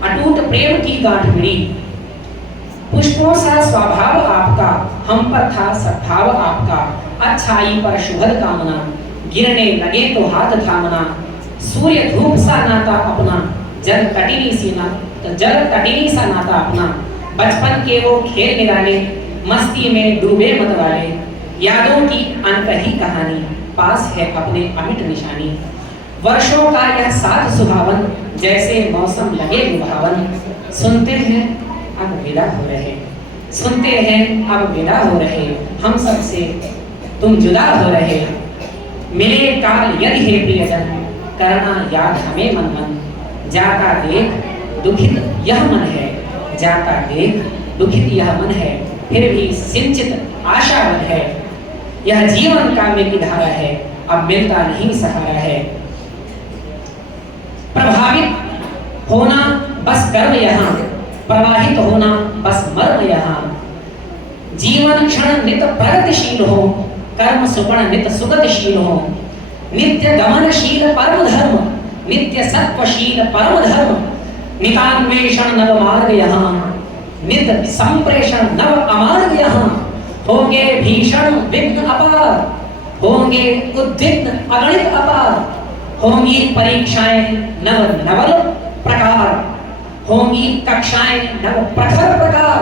अटूट प्रेम की गांठ मिली। पुष्पों सा स्वभाव आपका, हम पर था सद्भाव आपका, अच्छाई पर शुभद कामना, गिरने लगे तो हाथ थामना, सूर्य धूप सा नाता अपना, जल तटिनी सा नाता अपना, बचपन के वो खेल निराले, मस्ती में डूबे मत वाले, यादों की अनकही कहानी, पास है अपने अमिट निशानी। वर्षों का यह साथ सुहावन, जैसे मौसम लगे लुभावन, सुनते हैं अब विदा हो रहे, सुनते हैं अब विदा हो रहे, हम सबसे तुम जुदा हो रहे। मिले काल यदि हे प्रियजन, करना याद हमें मन मन, जाता देख दुखित यह मन है, जाता देख दुखित यह मन है, फिर भी सिंचित आशावन है। यह जीवन काव्य की धारा है, अब मिलता नहीं सहारा है। प्रभावित होना बस कर्म यहाँ, प्रवाहित होना बस मर्म यहाँ। जीवन क्षण नित प्रगतिशील हो, कर्म सुपर्ण नित सुगतिशील हो। नित्य गमनशील परम धर्म, नित्य सत्वशील परम धर्म। नितान्वेषण नव मार्ग यहाँ, नित संप्रेषण नव अमार्ग यहाँ। होंगे भीषण विघ्न अपार, होंगे उद्विग्न अगणित अपार। होंगी परीक्षाएं नव नवल प्रकार, होंगी कक्षाएं नव प्रखर प्रकार।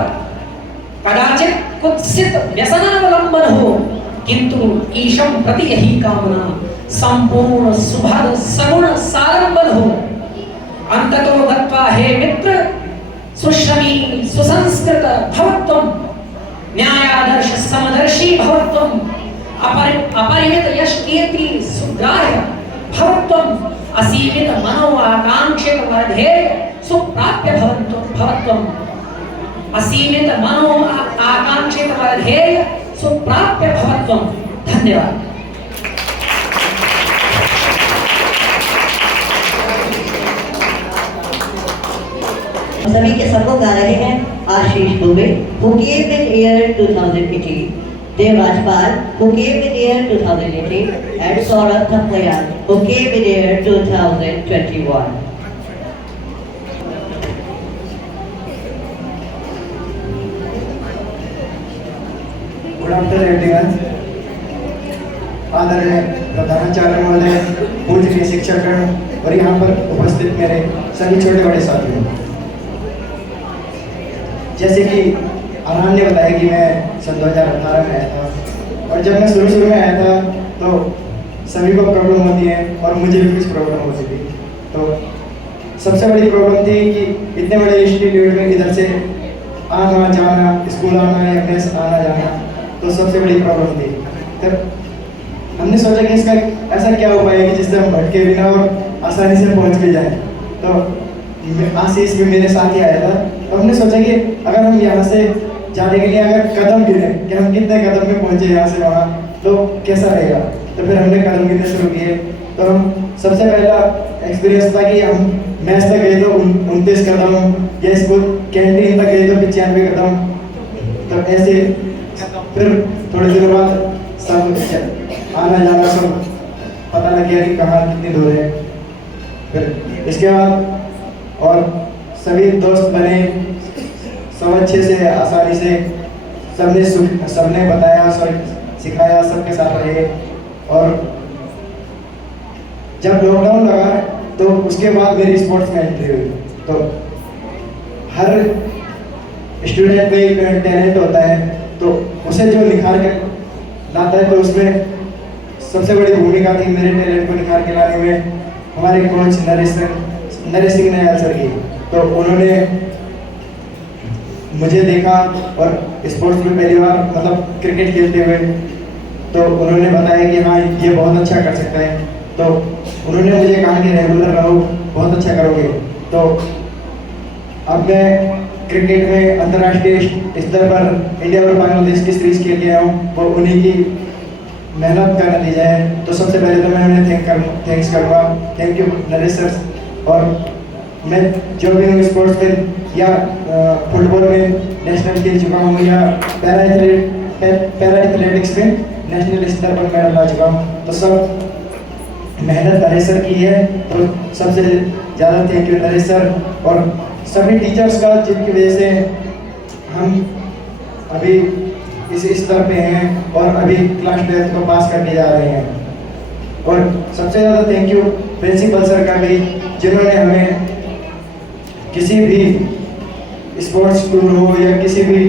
कदाचित कुत्सित व्यसनावलंबन हो, किंतु ईशम प्रति यही कामना, संपूर्ण सुभद सगुण सारंबन हो। अंततो गत्वा हे मित्र, सुश्रमी सुसंस्कृत भवत्वम, न्यायादर्श समदर्शी भवत्वम। अपरिमित यश कीर्ति सुग्राह्य भवत्वम, असीमित मनो आकांक्षित वर्धेय सुप्राप्य भवत्वम। असीमित मनो आकांक्षित वर्धेय सुप्राप्य भवत्वम। धन्यवाद। सभी के सबको गा रहे हैं आशीष Dubey, who came in year 2018, Dev Ajpal, who came in year 2018, and Saurabh Thapayan, who came in year 2021. Good afternoon everyone. आदरणीय प्रधानाचार्य महोदय, पूज्य शिक्षकगण और यहाँ पर उपस्थित मेरे सभी छोटे बड़े साथियों, जैसे कि आनंद ने बताया कि मैं सन 2018 में आया था, और जब मैं शुरू में आया था तो सभी को प्रॉब्लम होती है और मुझे भी कुछ प्रॉब्लम होती थी। तो सबसे बड़ी प्रॉब्लम थी कि इतने बड़े इंस्टीट्यूट में इधर से आना जाना, स्कूल आना या प्रेस आना जाना, तो सबसे बड़ी प्रॉब्लम थी। तब हमने सोचा कि इसका ऐसा क्या उपाय है कि जिससे हम भटके बिना और आसानी से पहुंच भी जाएं। तो आशीष भी मेरे साथ ही आया था। तो हमने सोचा कि अगर हम यहाँ से जाने के लिए अगर कदम गिने कि हम कितने कदम में पहुंचे यहाँ से वहाँ, तो कैसा रहेगा। तो फिर हमने कदम गिनने शुरू किए। तो हम सबसे पहला एक्सपीरियंस था कि हम मैच तक गए तो 29 कदम, या स्कूल कैंटीन तक गए तो 95 कदम। तो ऐसे फिर थोड़े दिनों बाद सब आना जाना सब पता लग गया कि कहाँ कितनी दूर है। फिर इसके बाद और सभी दोस्त बने, सब अच्छे से आसानी से सबने बताया, सब सिखाया, सबके साथ रहे। और जब लॉकडाउन लगा तो उसके बाद मेरी स्पोर्ट्स में एंट्री हुई। तो हर स्टूडेंट में एक टैलेंट होता है, तो उसे जो निखार के लाता है, तो उसमें सबसे बड़ी भूमिका थी मेरे टैलेंट को निखार के लाने में हमारे कोच नरेश सिंह नयाल सर की। तो उन्होंने मुझे देखा और स्पोर्ट्स में पहली बार मतलब क्रिकेट खेलते हुए, तो उन्होंने बताया कि हाँ ये बहुत अच्छा कर सकता है। तो उन्होंने मुझे कहा कि रेगुलर रहो, बहुत अच्छा करोगे। तो अब मैं क्रिकेट में अंतर्राष्ट्रीय स्तर पर इंडिया और बांग्लादेश की सीरीज खेल के आया हूँ, वो उन्हीं की मेहनत का नतीजा है। तो सबसे पहले तो मैं उन्हें थैंक्स करूँगा, थैंक यू नरेश सर। और मैं जो भी हूँ स्पोर्ट्स में या फुटबॉल में नेशनल खेल चुका हूँ, या पैरा एथलेटिक्स में नेशनल स्तर पर मेडल ला चुका हूँ। तो सब मेहनत नरेश सर की है। तो सबसे ज़्यादा थैंक यू नरेश सर और सभी टीचर्स का, जिनकी वजह से हम अभी इस स्तर पे हैं और अभी क्लास 12th को पास करके जा रहे हैं। और सबसे ज़्यादा थैंक यू प्रिंसिपल सर का भी, जिन्होंने हमें किसी भी स्पोर्ट्स टूर हो या किसी भी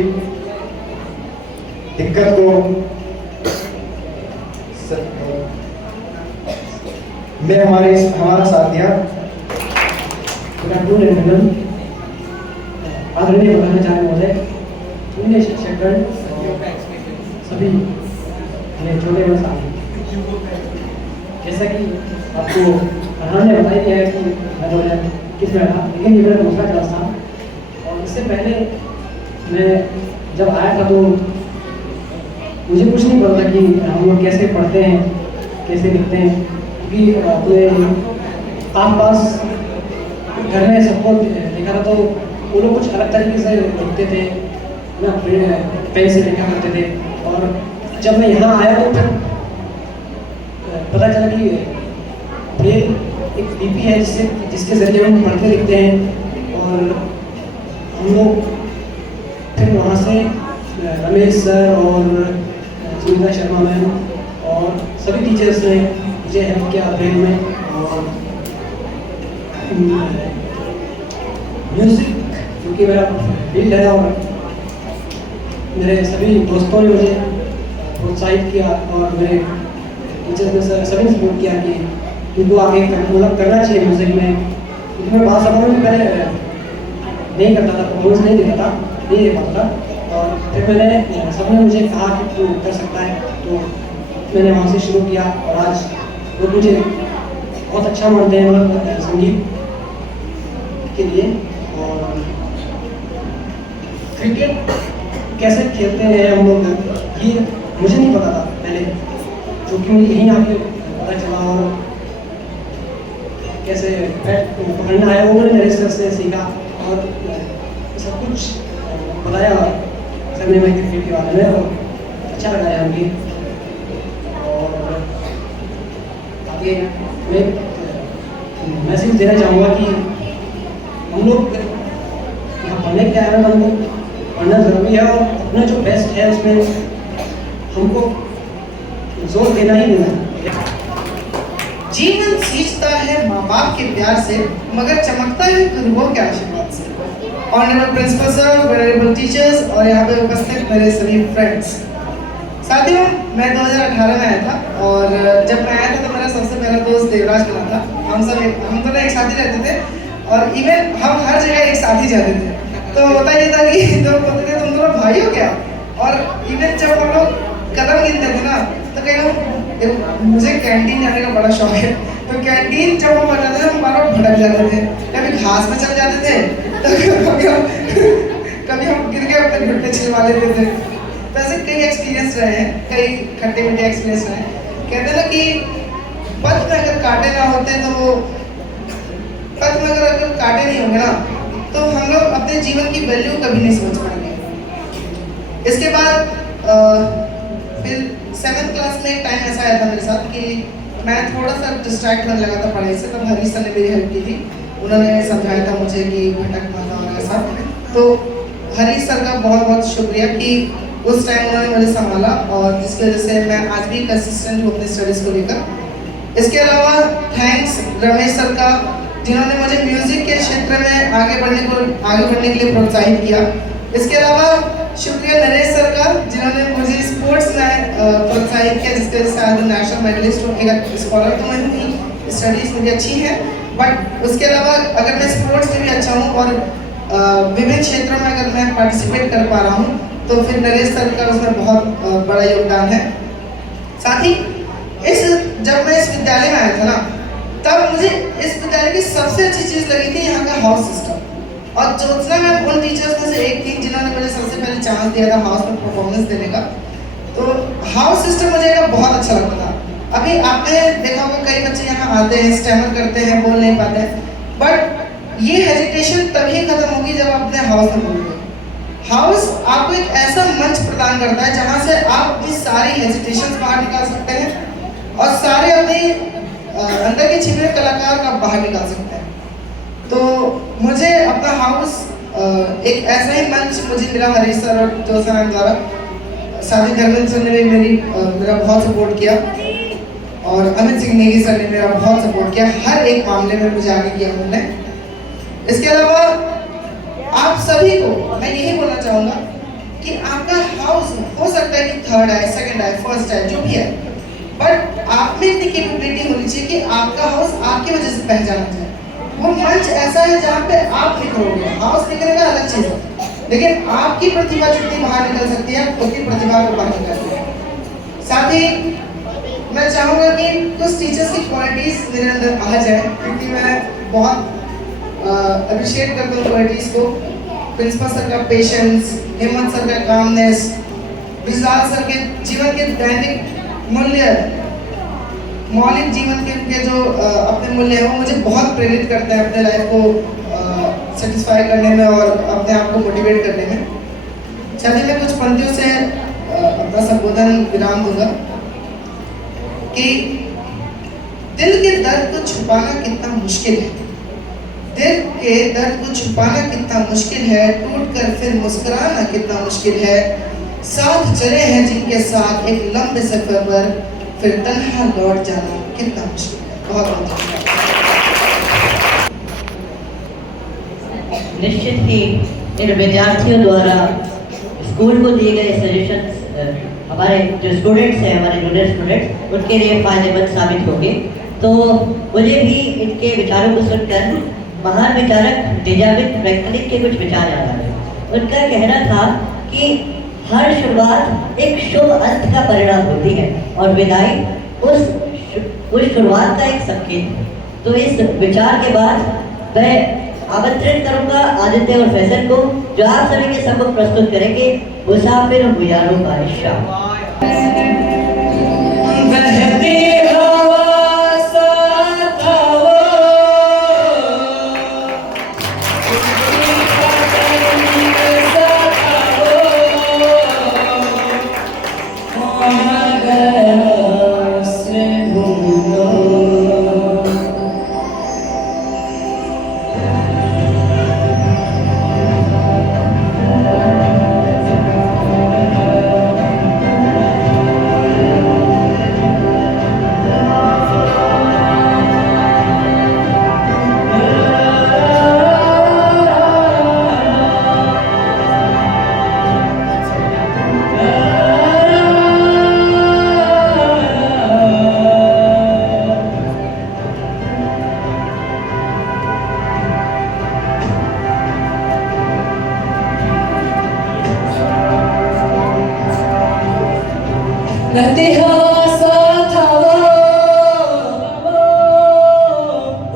दिक्कत को में हमारा साथ दिया। आदरणीय प्रधानाचार्य महोदय, अन्य शिक्षकगण, सभी मेरे छोटे बड़े साथी, जैसा कि आपको अरहान ने बताया गया है कि मैं 2021 में था, लेकिन ये मेरा दूसरा क्लास था। और इससे पहले मैं जब आया था तो मुझे कुछ नहीं पता कि हम लोग कैसे पढ़ते हैं, कैसे लिखते हैं, क्योंकि अपने आस पास घर में सबको देखा था तो वो लोग कुछ अलग तरीके से लिखते थे ना, पेन से लिखा करते थे। और जब मैं यहाँ आया तो फिर पता चला कि ब्रेल एक लिपि है जिसके जरिए हम पढ़ते लिखते हैं। और हम लोग फिर वहाँ से रमेश सर और सुनीता शर्मा मैम और सभी टीचर्स ने मुझे हेल्प किया ब्रेल में। और म्यूज़िक क्योंकि मेरा फील्ड है और मेरे सभी दोस्तों ने मुझे प्रोत्साहित किया और मेरे टीचर्स ने सभी ने सपोर्ट किया कि तुमको आगे मतलब करना चाहिए म्यूज़िक में। क्योंकि मैं बात समझ में पहले नहीं करता था, परफॉर्मेंस नहीं देता था, नहीं दे पाता था। और फिर मैंने सबने मुझे कहा कि तू कर सकता है, तो मैंने वहाँ से शुरू किया। और आज लोग मुझे बहुत अच्छा मानते हैं मतलब संगीत के लिए। और क्रिकेट कैसे खेलते हैं हम लोग, ये मुझे नहीं पता था पहले, क्योंकि मुझे यहीं आके पता चला। और कैसे बैट पकड़ना है वो मैंने नरेश सर से सीखा और सब कुछ बताया सर ने मैं क्रिकेट के बारे में, और अच्छा लगा है मुझे। और आगे मैं मैसेज देना चाहूँगा कि हम लोग यहाँ पढ़ने के आए हैं, हमको पढ़ना ज़रूरी है और अपना जो बेस्ट है उसमें हमको जोर देना ही देना है। जीवन सींचता है माँ बाप के प्यार से, मगर चमकता है गुरुओं के आशीर्वाद से। Honourable principal sir, variable teachers और यहाँ पे उपस्थित मेरे सभी फ्रेंड्स। साथियों, मैं 2018 में आया था और जब मैं आया था तो मेरा सबसे पहला दोस्त देवराज मिला था। हम दोनों एक साथ ही रहते थे और इवन हम हर जगह एक साथ ही जाते थे। तो होता ये था कि तो बोलते थे तुम दोनों भाई हो क्या, और इवन जब हम लोग कदम गिनते थे ना तो कहीं मुझे कैंटीन जाने का बड़ा शौक है, तो कैंटीन जब हम जाते थे हम बार भटक जाते थे, कभी घास में चल जाते थे तो कभी हम गिर के अपने घुटने छिलवा लेते थे। तो ऐसे कई एक्सपीरियंस रहे हैं, कई खट्टे मीठे एक्सपीरियंस रहे हैं। कहते हैं ना कि पथ में अगर कांटे ना होते तो पथ में अगर कांटे नहीं होंगे ना तो हम लोग अपने जीवन की वैल्यू कभी नहीं समझ पाएंगे। इसके बाद फिर 7th क्लास में एक टाइम ऐसा आया था मेरे साथ कि मैं थोड़ा सा डिस्ट्रैक्ट होने लगा था पढ़ाई से, तब हरीश सर ने मेरी हेल्प की थी। उन्होंने समझाया था मुझे कि भटक मत और ऐसा। तो हरीश सर का बहुत बहुत शुक्रिया कि उस टाइम उन्होंने मुझे संभाला और जिसकी वजह से मैं आज भी कंसिस्टेंट हूँ अपनी स्टडीज़ को लेकर। इसके अलावा थैंक्स रमेश सर का, जिन्होंने मुझे म्यूज़िक के क्षेत्र में आगे बढ़ने के लिए प्रोत्साहित किया। इसके अलावा शुक्रिया नरेश सर का, जिन्होंने मुझे स्पोर्ट्स में प्रोत्साहित किया, जिसके वजह से आज नेशनल मेडलिस्ट हूँ। एक स्कॉलर तो मैं हूँ, स्टडीज़ मेरी अच्छी है, बट उसके अलावा अगर मैं स्पोर्ट्स में भी अच्छा हूँ और विभिन्न क्षेत्रों में अगर मैं पार्टिसिपेट कर पा रहा हूँ तो फिर नरेश सर का उसमें बहुत बड़ा योगदान है। साथ ही जब मैं इस विद्यालय में आया था ना, तब मुझे इस विद्यालय की सबसे अच्छी चीज़ लगी थी यहाँ का हाउस सिस्टम। और ज्योत्सना मैम उन टीचर्स में से एक थी जिन्होंने मुझे सबसे पहले चांस दिया था हाउस में परफॉर्मेंस देने का। तो हाउस सिस्टम मुझे बहुत अच्छा लगता था। अभी आपने देखा होगा कई बच्चे यहाँ आते हैं, स्टैमर करते हैं, बोल नहीं पाते हैं, बट ये हेजिटेशन तभी खत्म होगी जब आप अपने हाउस में बोलोगे। हाउस आपको एक ऐसा मंच प्रदान करता है जहाँ से आप अपनी सारी हेजिटेशंस बाहर निकाल सकते हैं और सारे अपने अंदर के छिपे हुए कलाकार का बाहर निकाल सकते हैं। तो मुझे अपना हाउस एक ऐसा ही मंच मुझे मिला हरीश सर और ज्योत्सना मैम द्वारा। साथ ही धर्मेंद्र सर ने भी मेरा बहुत सपोर्ट किया और अमित सिंह नेगी सर ने मेरा बहुत सपोर्ट किया, हर एक मामले में मुझे आगे किया उन्होंने। इसके अलावा आप सभी को मैं यही बोलना चाहूँगा कि आपका हाउस हो सकता है कि 3rd है, 2nd है, 1st है, जो भी है, बट आप में इतनी कैपेबिलिटी होनी चाहिए कि आपका हाउस आपकी वजह से पहचाना जाए। वो मंच ऐसा है जहाँ पे आप निकलोगे, हाउस निकलेगा अलग चीज़ है, लेकिन आपकी प्रतिभा जितनी बाहर निकल सकती है उतनी प्रतिभा को बाहर निकलती है। साथ ही मैं चाहूँगा कि कुछ टीचर्स की क्वालिटीज़ मेरे अंदर आ जाए, क्योंकि मैं बहुत अप्रिशिएट करता हूँ क्वालिटीज़ को। प्रिंसिपल सर का पेशेंस, हेमंत सर का कामनेस, विशाल सर के जीवन के दैनिक मूल्य, मौलिक जीवन के उनके जो अपने मूल्य हैं वो मुझे बहुत प्रेरित करते हैं अपने लाइफ को सेटिस्फाई करने में और अपने आप को मोटिवेट करने में। चलिए मैं कुछ पंक्तियों से अपना संबोधन विराम दूंगा कि दिल के दर्द को छुपाना कितना मुश्किल है, दिल के दर्द को छुपाना कितना मुश्किल है, टूट कर फिर मुस्कुराना कितना मुश्किल है, साथ चले हैं जिनके साथ एक लंबे सफर पर फिर तन्हा लौट जाना कितना मुश्किल है। बहुत बहुत निश्चित ही इन विद्यार्थियों द्वारा स्कूल को दिए गए सजेशंस हमारे जो स्टूडेंट्स हैं, हमारे जूनियर स्टूडेंट्स, उनके लिए फायदेमंद साबित होंगे। तो मुझे भी इनके विचारों को सुनकर महान विचारक डेजाविन फ्रैंकलिन के कुछ विचार याद आ रहे। उनका कहना था कि हर शुरुआत एक शुभ अंत का परिणाम होती है और विदाई उस शुरुआत का एक संकेत है। तो इस विचार के बाद मैं आमंत्रित करूंगा आदित्य और फैसल को, जो आप सभी के सम्मुख प्रस्तुत करेंगे मुसाफिर हुयारों का शाम। इतिहास था वो,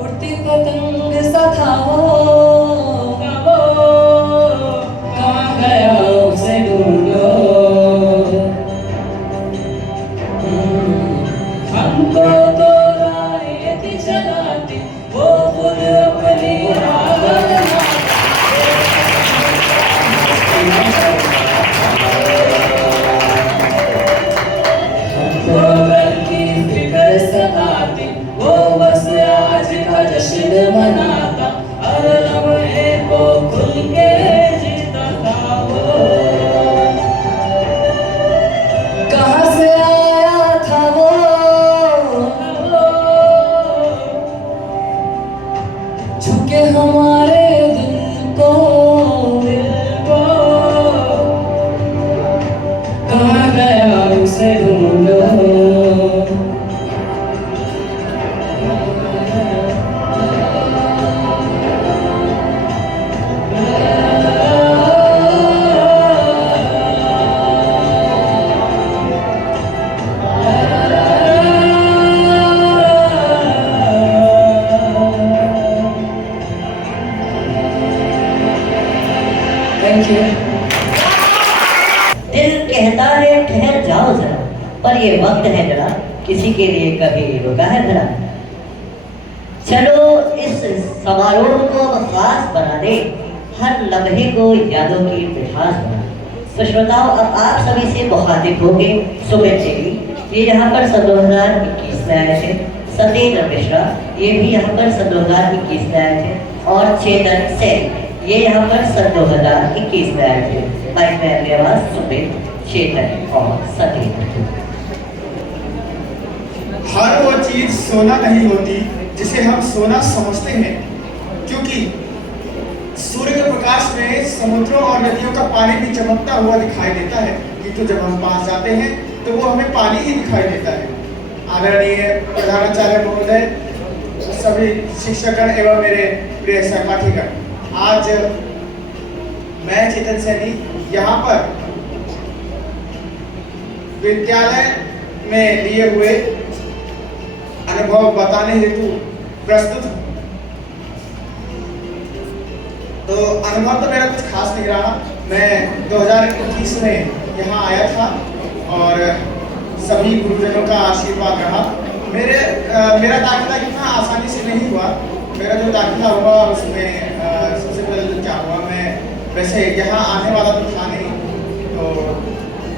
उड़ती पतंग सा था वो, कहाँ गया उसे ढूंढो। हमको तो राहें थी चलाती, वो खुद अपनी राह हमको घर की फिक्र सताती, वो बस आज का जश्न मनाता, हर लम्हे को खुल के जीता था वो। कहाँ से आया था वो, झुके हमारे दिल को, कहाँ गया उसे ढूंढो। Thank you. दिल कहता है ठहर जाओ जरा, पर ये वक्त है जरा किसी के लिए कभी रुका है जरा। चलो इस समारोह को खास बना दे, हर लम्हे को यादों की मिठास बना दे। तो श्रोताओं, अब आप सभी से मुखातिब होंगे सुमित जी, ये यहाँ पर सन 2021 में आए थे। सत्येंद्र मिश्रा, ये भी यहाँ पर सन 2021 में आए थे। और चेतन सेन, ये यहाँ पर सन 2021 में आए थे। माइक में अगली आवाज सुमित, चेतन और सत्येंद्र। हर वो चीज सोना नहीं होती जिसे हम सोना समझते हैं, क्योंकि सूर्य के प्रकाश में समुद्रों और नदियों का पानी भी चमकता हुआ दिखाई देता है, किंतु जब हम पास जाते हैं तो वो हमें पानी ही दिखाई देता है। आदरणीय प्रधानाचार्य महोदय, सभी शिक्षकगण एवं मेरे प्रिय सहपाठीगण, आज मैं चेतन सैनी यहाँ पर विद्यालय में लिए हुए अनुभव बताने हेतु प्रस्तुत हूँ। तो अनुभव तो मेरा कुछ खास नहीं रहा। मैं 2021 में यहाँ आया था और सभी गुरुजनों का आशीर्वाद रहा। मेरा दाखिला इतना आसानी से नहीं हुआ। मेरा जो दाखिला हुआ उसमें सबसे पहले क्या हुआ, मैं वैसे यहाँ आने वाला तो था नहीं। तो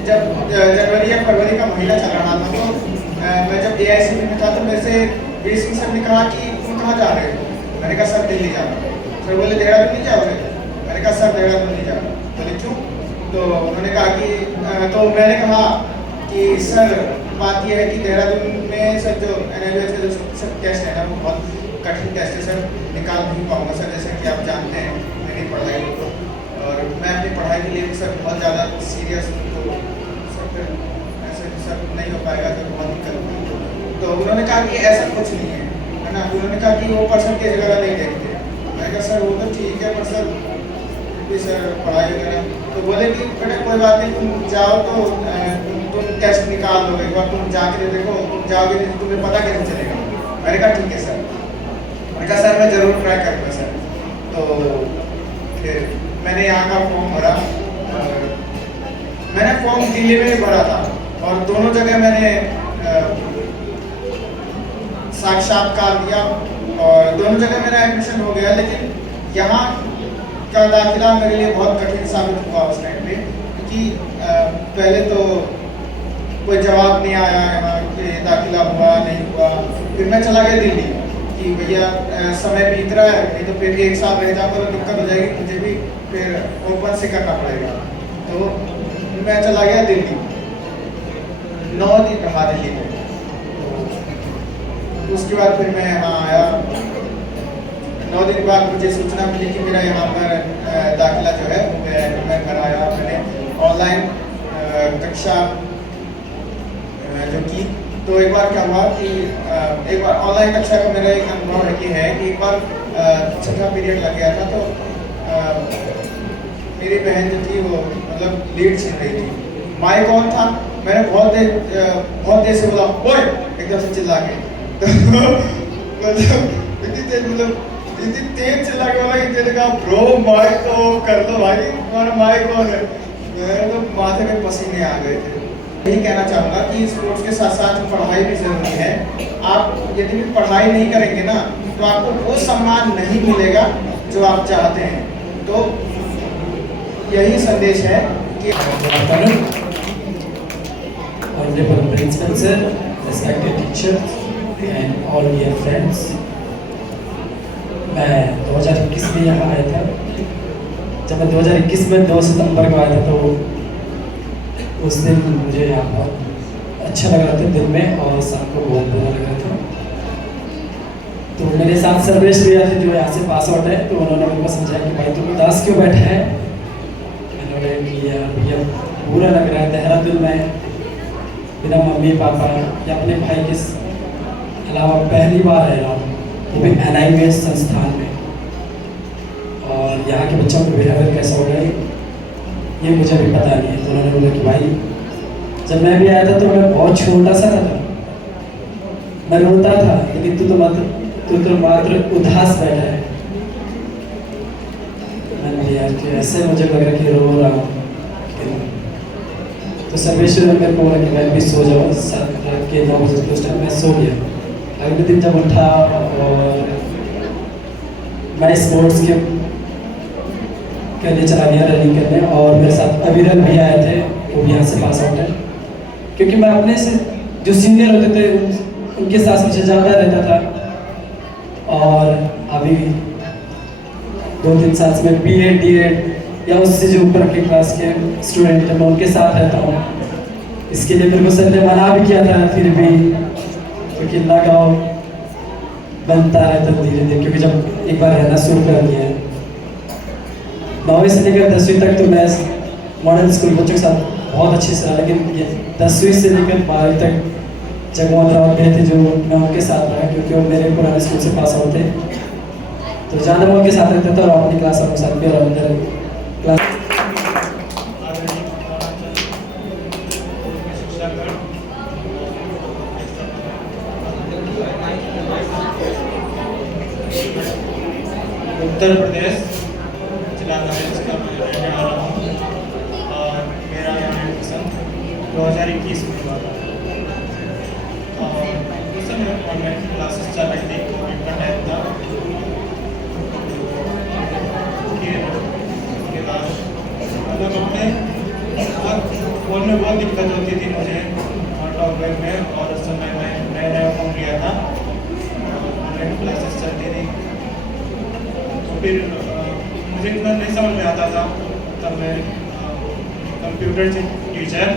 जब जनवरी या फरवरी का महीना चल रहा था तो मैं जब AICB में था तो मेरे से वीर सिंह सर ने कहा कि तुम कहाँ जा रहे हो। मैंने कहा सर दिल्ली जा रहा हूँ। सर बोले देहरादून नहीं जाओगे। मैंने कहा सर देहरादून नहीं जा रहा। बोले क्यों। तो उन्होंने कहा कि तो मैंने कहा कि सर बात यह है कि देहरादून में सर जो NLS का जो सर टेस्ट है ना वो बहुत कठिन टेस्ट है सर, निकाल नहीं पाऊंगा सर। जैसे कि आप जानते हैं मेरी पढ़ाई को, और मैं अपनी पढ़ाई के लिए सर बहुत ज़्यादा सीरियस हूँ, तो सर फिर ऐसे सर नहीं हो पाएगा तो बहुत दिक्कत होगी। तो उन्होंने कहा कि ऐसा कुछ नहीं है ना। उन्होंने कहा कि वो परसेंटेज वगैरह नहीं देखते। मैंने कहा सर वो तो ठीक है, पर सर भी सर पढ़ाई वगैरह। तो बोले कि बेटा कोई बात नहीं, तुम जाओ तो तुम टेस्ट निकाल दोगे, एक बार तुम जाके देखो, तुम जाओगे नहीं तुम्हें पता कैसे चलेगा। मैंने कहा ठीक है सर। मैंने कहा सर मैं ज़रूर ट्राई करूँगा सर। तो फिर मैंने यहाँ का फॉर्म भरा। मैंने फॉर्म दिल्ली में भी भरा था और दोनों जगह मैंने साक्षात्कार दिया और दोनों जगह मेरा एडमिशन हो गया। लेकिन यहाँ का दाखिला मेरे लिए बहुत कठिन साबित हुआ उस टाइम पे, क्योंकि पहले तो कोई जवाब नहीं आया यहाँ कि दाखिला हुआ नहीं हुआ। फिर मैं चला गया दिल्ली कि भैया समय बीत रहा है, नहीं तो फिर भी एक साल रह जाऊँगा तो दिक्कत हो जाएगी, मुझे भी फिर ओपन से करना पड़ेगा। तो मैं चला गया दिल्ली, 9 दिन रहा दिल्ली में। उसके बाद फिर मैं यहाँ आया। 9 दिन बाद मुझे सूचना मिली कि मेरा यहाँ पर दाखिला जो है वो गया है। तो मैं घर आया, मैंने ऑनलाइन कक्षा जो की। तो एक बार क्या हुआ कि एक बार ऑनलाइन कक्षा का मेरा एक अनुभव है कि एक बार छठा पीरियड लग गया था। तो मेरी बहन जो थी वो मतलब लीड छीन रही थी। माइक ऑन था मैंने बहुत देर से बोला ओए एकदम से चिल्ला के मतलब इतनी तेज चिल्ला के बोला कि तेरे कहा ब्रो माइक तो कर लो भाई, तुम्हारा माइक ऑन है। मेरे तो माथे में पसीने आ गए थे। यही कहना चाहूँगा कि स्पोर्ट्स के साथ साथ पढ़ाई भी ज़रूरी है। आप यदि भी पढ़ाई नहीं करेंगे ना तो आपको वो सम्मान नहीं मिलेगा जो आप चाहते हैं। तो यही संदेश है कि Honorable Principal Sir, respected teachers and all dear friends, मैं 2021 में यहाँ आया था। जब मैं 2021 में 2 सितंबर को आया था तो उस दिन मुझे यहाँ बहुत अच्छा लग रहा था दिल में, और सबको बहुत बुरा लग रहा था। तो मेरे साथ सर्वेश भैया थे जो यहाँ से पास आउट है, तो उन्होंने मेरे को समझाया कि भाई तुम उदास क्यों बैठे हैं। मैंने बोला कि यार भैया बुरा लग रहा है, देहरादून में बिना मम्मी पापा या अपने भाई के अलावा पहली बार रह रहा हूँ, वो भी NIMS संस्थान में, और यहाँ के बच्चों को बिहेवियर कैसा हो रहा है ये मुझे भी पता नहीं है। तो उन्होंने बोला कि भाई जब मैं भी आया था तो मैं बहुत छोटा सा था, मैं रोता था, लेकिन तू तो मात्र उदास बैठा है। मैंने यार कि ऐसे मुझे लगा कि रो रहा हूँ। तो सर्वेश्वर ने मेरे को बोला कि मैं भी सो जाऊँ, 7 के 9 बजे के उस टाइम मैं सो गया। अगले दिन जब उठा और मैं स्पोर्ट्स के लिए चला गया रनिंग करने, और मेरे साथ अविरल भी आए थे, वो भी यहाँ से पास आउट है। क्योंकि मैं अपने से जो सीनियर होते थे उनके साथ मुझे ज़्यादा रहता था, और अभी 2-3 साल से मैं B.Ed D.Ed या उससे जो ऊपर के क्लास के स्टूडेंट हैं मैं उनके साथ रहता हूँ। इसके लिए मेरे को सर ने मना भी किया था, फिर भी क्योंकि लगाव बनता रहता धीरे धीरे, क्योंकि जब एक बार रहना शुरू कर दिया है। 9वीं से लेकर 10वीं तक तो मैं मॉडल स्कूल बच्चों के साथ बहुत अच्छे से रहा, लेकिन ये 10वीं से लेकर 12वीं तक जगमोहन राव गए थे जो मैं उनके साथ रहा, क्योंकि वो मेरे पुराने स्कूल से पास आउट थे। तो ज़्यादा मैं उनके साथ रहता था, और अपनी क्लास के साथ भी, और अंदर क्लास उत्तर प्रदेश जिला नरेश का मैं रहने वाला हूँ, और मेरा यहाँ एडमिशन 2021 में हुआ था। और उस समय ऑनलाइन क्लासेस चल रही थी, कोविड का टाइम था। उसके बाद मतलब फोन में बहुत दिक्कत होती थी मुझे टॉकबैक में, और उस समय मैं नया फ़ोन लिया था, ऑनलाइन क्लासेस चलती थी। फिर मुझे इतना नहीं समझ में आता था, तब मैं computer teacher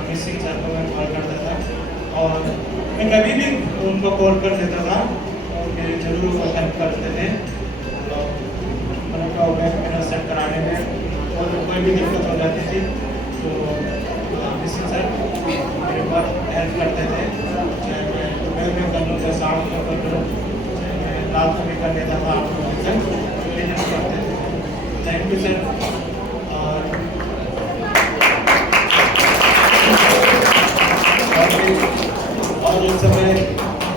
Amit Singh sir को मैं कॉल करता था, और मैं कभी भी उनको कॉल कर देता था, और मेरे जरूर वो हेल्प करते थे मेरा सेट कराने में। और कोई भी दिक्कत हो जाती थी तो अमित सिंह सर मेरे बहुत हेल्प करते थे, चाहे मैं दोपहर में कर लूँ, चाहे शाम को कर लूँ, चाहे मैं रात को भी कर लेता था। आप थैंक यू सर। और उस समय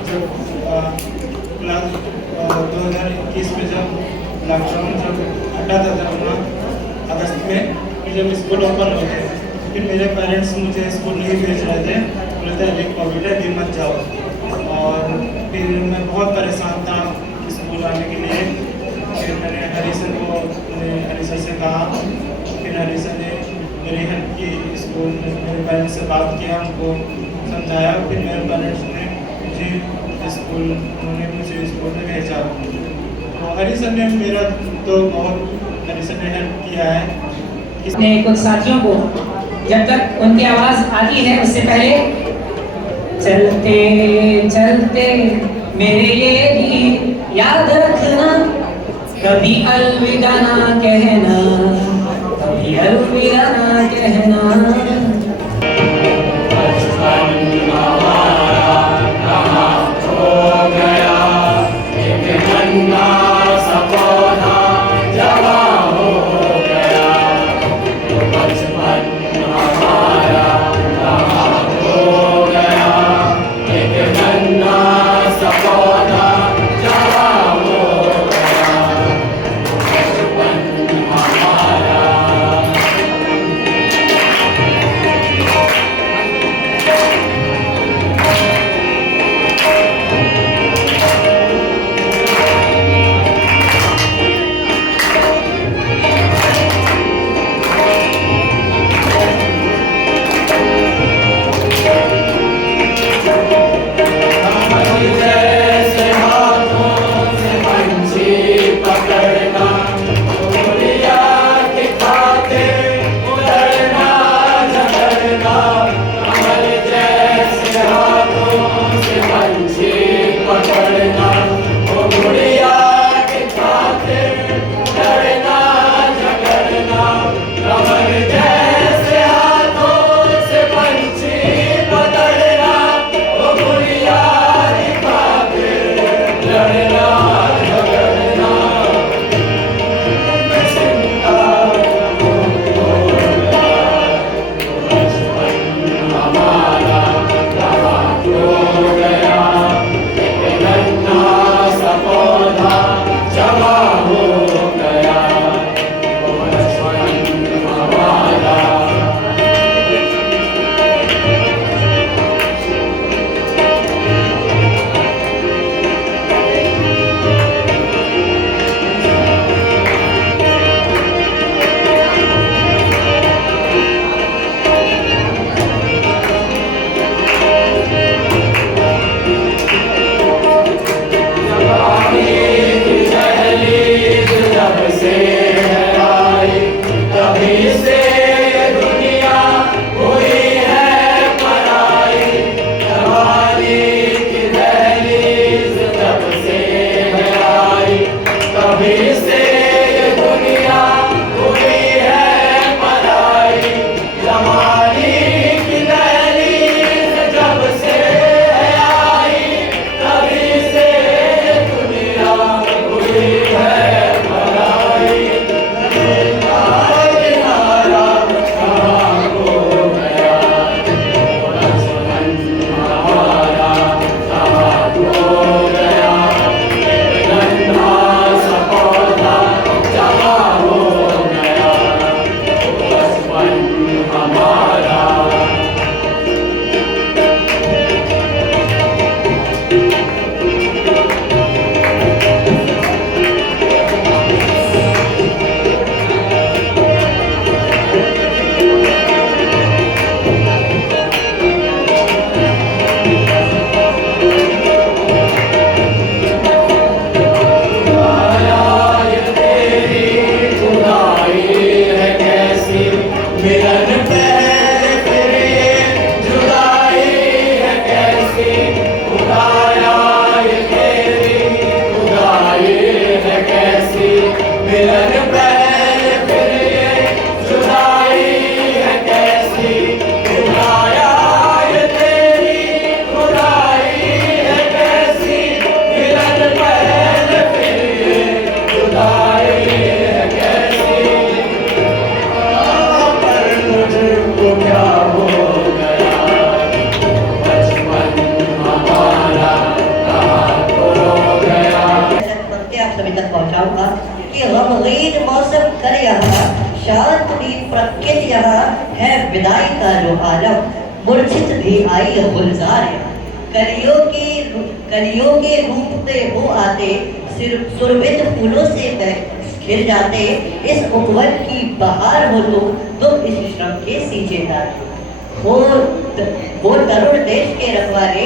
जब क्लास 2021 में जब लॉकडाउन जब हटा था, जब अगस्त में फिर जब स्कूल ओपन हो गए, फिर मेरे पेरेंट्स मुझे स्कूल नहीं भेज रहे थे, बोलते अभी कोविड है, भी मत जाओ। और फिर मैं बहुत परेशान था स्कूल आने के लिए। फिर मैंने हरीसन से कहा, फिर हरीसन ने मेरी हेल्प की, स्कूल मेरे पेरेंट्स से बात किया, उनको समझाया। फिर मेरे पेरेंट्स ने मुझे स्कूल में भेजा। तो हरीसन ने मेरा तो बहुत हरीसन ने हेल्प किया है। अपने कुछ साथियों को जब तक उनकी आवाज़ आती है उससे पहले चलते चलते मेरे ये गीत याद रखना, कभी अलविदा ना कहना, कभी अलविदा ना कहना। बचपन हमारा तभी से ये दुनिया हुई है पराई, जमाने की दहलीज जब से आई, तभी से ये दुनिया हुई है पराई। किनारा कहाँ खो गया, बचपन हमारा कहाँ खो गया, गंदा सा पौधा जहाँ हो गया, बचपन हमारा। मिलन पहले फिर ये जुदाई है कैसी, खुदाया ये तेरी खुदाई है कैसी। मिलन पहले फिर ये जुदाई है कैसी, खुदाया ये तेरी खुदाई है कैसी। मिलन पहले फिर ये जुदाई है कैसी। मुझको क्या हो गया, बचपन हमारा कहाँ खो गया। आप सभी तक पहुंचाऊंगा कि गमगीन मौसम कर यहाँ, शांत भी प्रकृति यहाँ है विदाई का जो आलम, मूर्छित भी आई गुलजार यहाँ। कलियों के रूप में हो आते, सिर्फ सुरभित फूलों से खिल जाते। इस उपवन की बहार हो तुम इस श्रम के सींचेदार हो तरुण देश के रखवाले,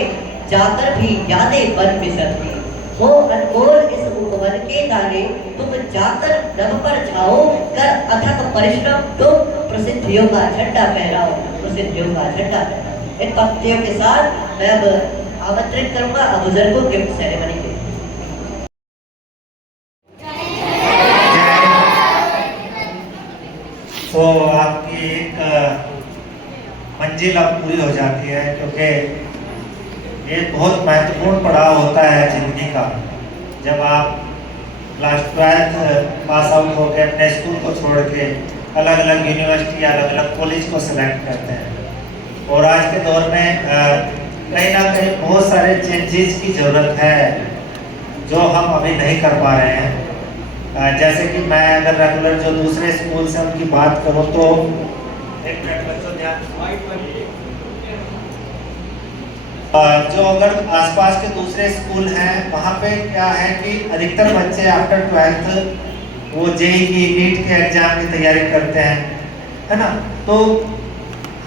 जाकर भी यादें बन बिसरती हो अनमोल इस उपवन के दाने। तुम जाकर रब पर छाओ, कर अथक परिश्रम तुम प्रसिद्धियों का झंडा फहराओ, प्रसिद्धियों का झंडा फहराओ। इन पंक्तियों के साथ मैं अब आमंत्रित करूंगा बुजुर्गों गिफ्ट सेरेमनी के। तो आपकी एक मंजिल अब पूरी हो जाती है, क्योंकि ये बहुत महत्वपूर्ण पड़ाव होता है जिंदगी का। जब आप क्लास 12 पास आउट होकर अपने स्कूल को छोड़ के अलग अलग यूनिवर्सिटी या अलग अलग कॉलेज को सेलेक्ट करते हैं, और आज के दौर में कहीं ना कहीं बहुत सारे चेंजेस की ज़रूरत है जो हम अभी नहीं कर पा रहे हैं। जैसे कि मैं अगर रेगुलर जो दूसरे स्कूल से उनकी बात करूं तो एक मिनट बच्चों ध्यान, जो अगर आसपास के दूसरे स्कूल हैं वहाँ पे क्या है कि अधिकतर बच्चे आफ्टर 12th वो जेईई नीट के एग्जाम की तैयारी करते हैं, है ना। तो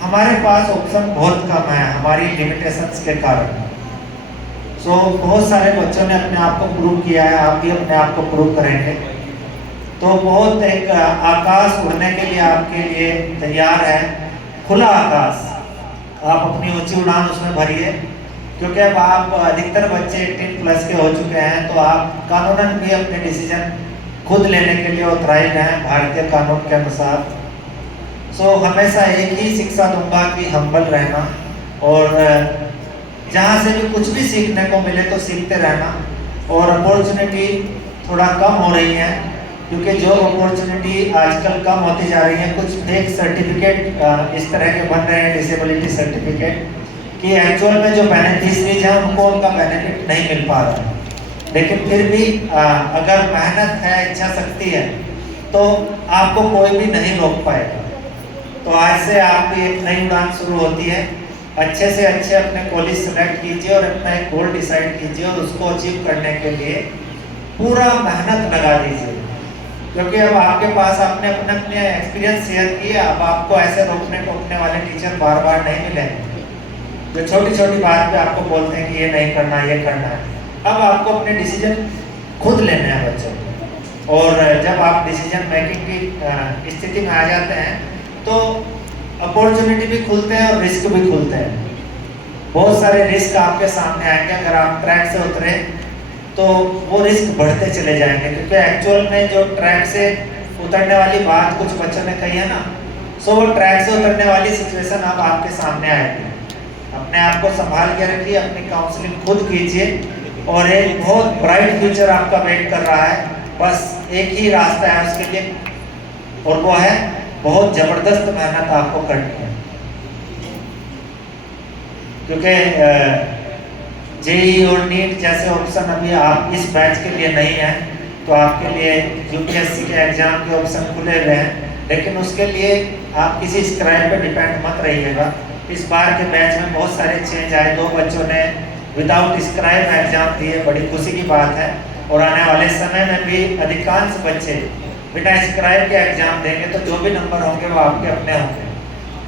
हमारे पास ऑप्शन बहुत कम है हमारी लिमिटेशंस के कारण। बहुत सारे बच्चों ने अपने आप को प्रूव किया है, आप भी अपने आप को प्रूव करेंगे। तो बहुत एक आकाश उड़ने के लिए आपके लिए तैयार है, खुला आकाश। आप अपनी ऊंची उड़ान उसमें भरिए, क्योंकि अब आप अधिकतर बच्चे 18+ के हो चुके हैं, तो आप कानूनन भी अपने डिसीजन खुद लेने के लिए ऑथराइज हैं भारतीय कानून के अनुसार। हमेशा एक ही शिक्षा दूंगा कि हम्बल रहना, और जहाँ से भी कुछ भी सीखने को मिले तो सीखते रहना। और अपॉर्चुनिटी थोड़ा कम हो रही है, क्योंकि जो अपॉर्चुनिटी आजकल कम होती जा रही है, कुछ फेक सर्टिफिकेट इस तरह के बन रहे हैं, डिसेबिलिटी सर्टिफिकेट, कि एक्चुअल में जो बेनिफिशरीज हैं उनको उनका बेनिफिट नहीं मिल पा रहा है। लेकिन फिर भी अगर मेहनत है, इच्छा शक्ति है, तो आपको कोई भी नहीं रोक पाएगा। तो आज से आपकी एक नई उड़ान शुरू होती है। अच्छे से अच्छे अपने कॉलेज सेलेक्ट कीजिए और अपना एक गोल डिसाइड कीजिए, और उसको अचीव करने के लिए पूरा मेहनत लगा दीजिए। क्योंकि अब आपके पास आपने अपने एक्सपीरियंस शेयर किए, अब आपको ऐसे रोकने टोकने वाले टीचर बार बार नहीं मिलेंगे, जो छोटी छोटी बात पे आपको बोलते हैं कि ये नहीं करना, ये करना है। अब आपको अपने डिसीजन खुद लेने हैं बच्चों। और जब आप डिसीजन मेकिंग की स्थिति में आ जाते हैं तो अपॉर्चुनिटी भी खुलते हैं और रिस्क भी खुलते हैं। बहुत सारे रिस्क आपके सामने आएंगे। अगर आप ट्रैक से उतरे तो वो रिस्क बढ़ते चले जाएंगे, क्योंकि एक्चुअल में जो ट्रैक से उतरने वाली बात कुछ बच्चों ने कही है ना, सो वो ट्रैक से उतरने वाली सिचुएशन अब आपके सामने आएगी। अपने आप को संभाल के रखिए, अपनी काउंसलिंग खुद कीजिए, और एक बहुत ब्राइट फ्यूचर आपका वेट कर रहा है। बस एक ही रास्ता है उसके लिए, और वो है बहुत जबरदस्त मेहनत आपको करनी है। क्योंकि जेई और नीट जैसे ऑप्शन अभी आप इस बैच के लिए नहीं है, तो आपके लिए यूपीएससी के एग्जाम के ऑप्शन खुले हुए हैं, लेकिन उसके लिए आप किसी स्क्राइब पे डिपेंड मत रहिएगा। इस बार के बैच में बहुत सारे चेंज आए, 2 बच्चों ने विदाउट स्क्राइब एग्जाम दिए, बड़ी खुशी की बात है। और आने वाले समय में भी अधिकांश बच्चे बिना स्क्राइब के एग्जाम देंगे, तो जो भी नंबर होंगे वो आपके अपने होंगे।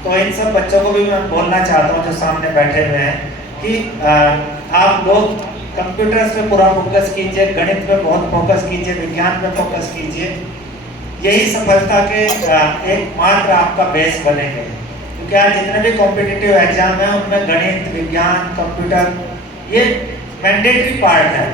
तो इन सब बच्चों को भी मैं बोलना चाहता हूँ जो सामने बैठे हुए हैं कि आप लोग कंप्यूटर्स पे पूरा फोकस कीजिए, गणित पे बहुत फोकस कीजिए, विज्ञान पे फोकस कीजिए। यही सफलता के एकमात्र आपका बेस बनेंगे। क्योंकि आज जितने भी कॉम्पिटिटिव एग्जाम हैं उनमें गणित, विज्ञान, कंप्यूटर ये मैंडेटरी पार्ट है।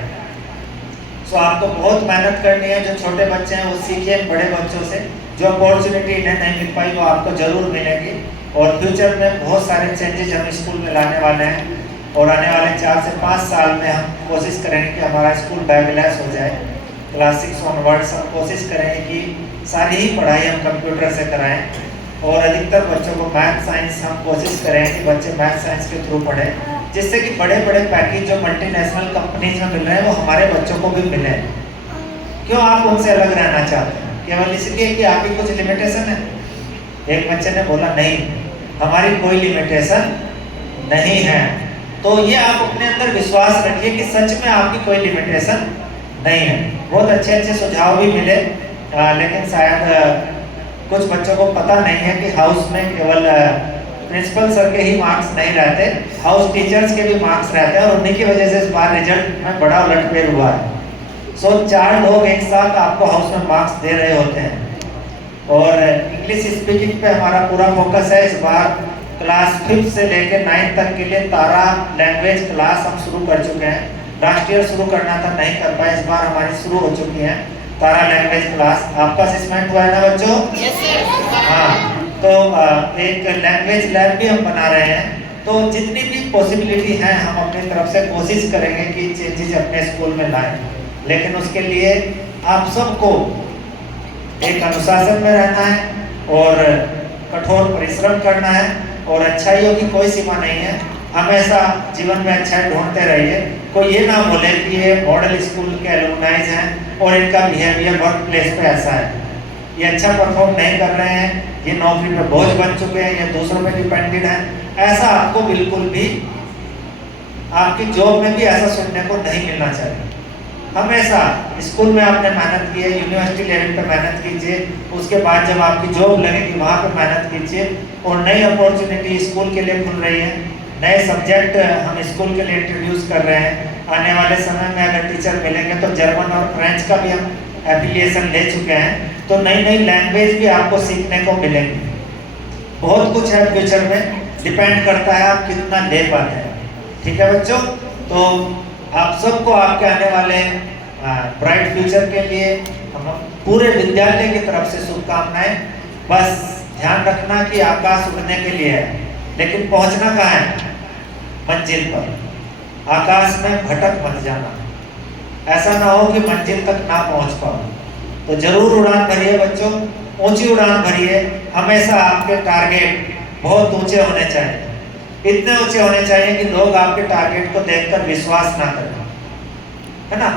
सो आपको बहुत मेहनत करनी है। जो छोटे बच्चे हैं वो सीखिए बड़े बच्चों से, जो अपॉर्चुनिटी इन्हें नहीं मिल पाई वो आपको जरूर मिलेगी। और फ्यूचर में बहुत सारे चेंजेस हम स्कूल में लाने वाले हैं, और आने वाले 4 से 5 साल में हम कोशिश करेंगे कि हमारा स्कूल बैगलेस हो जाए। क्लास 6 ऑनवर्ड्स हम कोशिश करेंगे कि सारी ही पढ़ाई हम कंप्यूटर से कराएं, और अधिकतर बच्चों को मैथ साइंस हम कोशिश करें कि बच्चे मैथ साइंस के थ्रू पढ़ें, जिससे कि बड़े बड़े पैकेज जो मल्टीनेशनल कंपनीज में मिल रहे हैं वो हमारे बच्चों को भी मिले। क्यों आप उनसे अलग रहना चाहते हैं? केवल इसलिए कि आपकी कुछ लिमिटेशन है? एक बच्चे ने बोला नहीं, हमारी कोई लिमिटेशन नहीं है। तो ये आप अपने अंदर विश्वास रखिए कि सच में आपकी कोई लिमिटेशन नहीं है। बहुत अच्छे अच्छे सुझाव भी मिले, लेकिन शायद कुछ बच्चों को पता नहीं है कि हाउस में केवल प्रिंसिपल सर के ही मार्क्स नहीं रहते, हाउस टीचर्स के भी मार्क्स रहते हैं, और उन्हीं की वजह से इस बार रिजल्ट में बड़ा उलटफेर हुआ है। सो 4 लोग एक साथ आपको हाउस में मार्क्स दे रहे होते हैं। और इंग्लिश स्पीकिंग पे हमारा पूरा फोकस है। इस बार क्लास 5 से लेकर 9 तक के लिए तारा लैंग्वेज क्लास हम शुरू कर चुके हैं। लास्ट ईयर शुरू करना था, नहीं कर पाए, इस बार हमारी शुरू हो चुकी है तारा लैंग्वेज क्लास। आपका असेसमेंट हुआ है ना बच्चों? हाँ, तो एक लैंग्वेज लैब भी हम बना रहे हैं। तो जितनी भी पॉसिबिलिटी है हम अपनी तरफ से कोशिश करेंगे कि चेंजेस अपने स्कूल में लाएं, लेकिन उसके लिए आप सबको एक अनुशासन में रहना है और कठोर परिश्रम करना है, और अच्छाइयों की कोई सीमा नहीं है। हमेशा जीवन में अच्छाई ढूंढते रहिए। कोई ये ना बोले कि ये मॉडल स्कूल के एलुमनाइज हैं और इनका बिहेवियर वर्क प्लेस पे ऐसा है, ये अच्छा परफॉर्म नहीं कर रहे हैं, ये नौकरी पे बोझ बन चुके हैं, ये दूसरों पे डिपेंडेंट हैं। ऐसा आपको बिल्कुल भी आपकी जॉब में भी ऐसा सुनने को नहीं मिलना चाहिए। हमेशा स्कूल में आपने मेहनत की है, यूनिवर्सिटी लेवल पे मेहनत कीजिए, उसके बाद जब आपकी जॉब लगेगी वहाँ पे मेहनत कीजिए। और नई अपॉर्चुनिटी स्कूल के लिए खुल रही है, नए सब्जेक्ट हम स्कूल के लिए इंट्रोड्यूस कर रहे हैं। आने वाले समय में अगर टीचर मिलेंगे तो जर्मन और फ्रेंच का भी हम एफिलिएशन ले चुके हैं, तो नई नई लैंग्वेज भी आपको सीखने को मिलेंगी। बहुत कुछ है फ्यूचर में, डिपेंड करता है आप कितना ले पाते हैं। ठीक है बच्चों, तो आप सबको आपके आने वाले ब्राइट फ्यूचर के लिए हम पूरे विद्यालय की तरफ से शुभकामनाएं। बस ध्यान रखना कि आकाश उड़ने के लिए है, लेकिन पहुंचना कहाँ है? मंजिल पर। आकाश में भटक मत जाना, ऐसा ना हो कि मंजिल तक ना पहुंच पाओ। तो जरूर उड़ान भरिए बच्चों, ऊंची उड़ान भरिए। हमेशा आपके टारगेट बहुत ऊंचे होने चाहिए, इतने ऊंचे होने चाहिए कि लोग आपके टारगेट को देखकर विश्वास ना करें, है ना?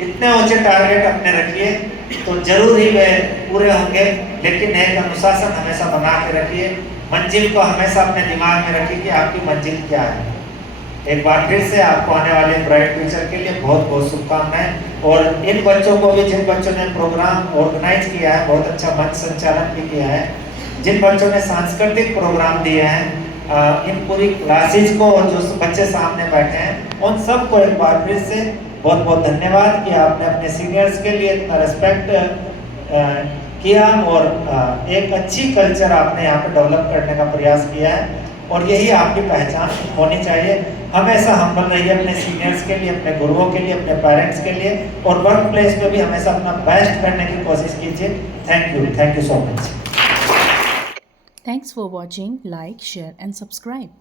इतने ऊंचे टारगेट अपने रखिए तो जरूर ही वे पूरे होंगे, लेकिन एक अनुशासन हमेशा बना के रखिए। मंजिल को हमेशा अपने दिमाग में रखिए कि आपकी मंजिल क्या है। एक बार फिर से आपको आने वाले ब्राइट फ्यूचर के लिए बहुत बहुत शुभकामनाएं। और इन बच्चों को भी, जिन बच्चों ने प्रोग्राम ऑर्गेनाइज किया है, बहुत अच्छा मंच संचालन भी किया है, जिन बच्चों ने सांस्कृतिक प्रोग्राम दिए हैं, इन पूरी क्लासेज को, और जो बच्चे सामने बैठे हैं उन सबको एक बार फिर से बहुत बहुत धन्यवाद कि आपने अपने सीनियर्स के लिए इतना रिस्पेक्ट किया, और एक अच्छी कल्चर आपने यहाँ पे डेवलप करने का प्रयास किया है, और यही आपकी पहचान होनी चाहिए। हमेशा हम्बल रहिए अपने सीनियर्स के लिए, अपने गुरुओं के लिए, अपने पेरेंट्स के लिए, और वर्क प्लेस पे भी हमेशा अपना बेस्ट करने की कोशिश कीजिए। Thank you so much. Thanks for watching. Like, share and subscribe.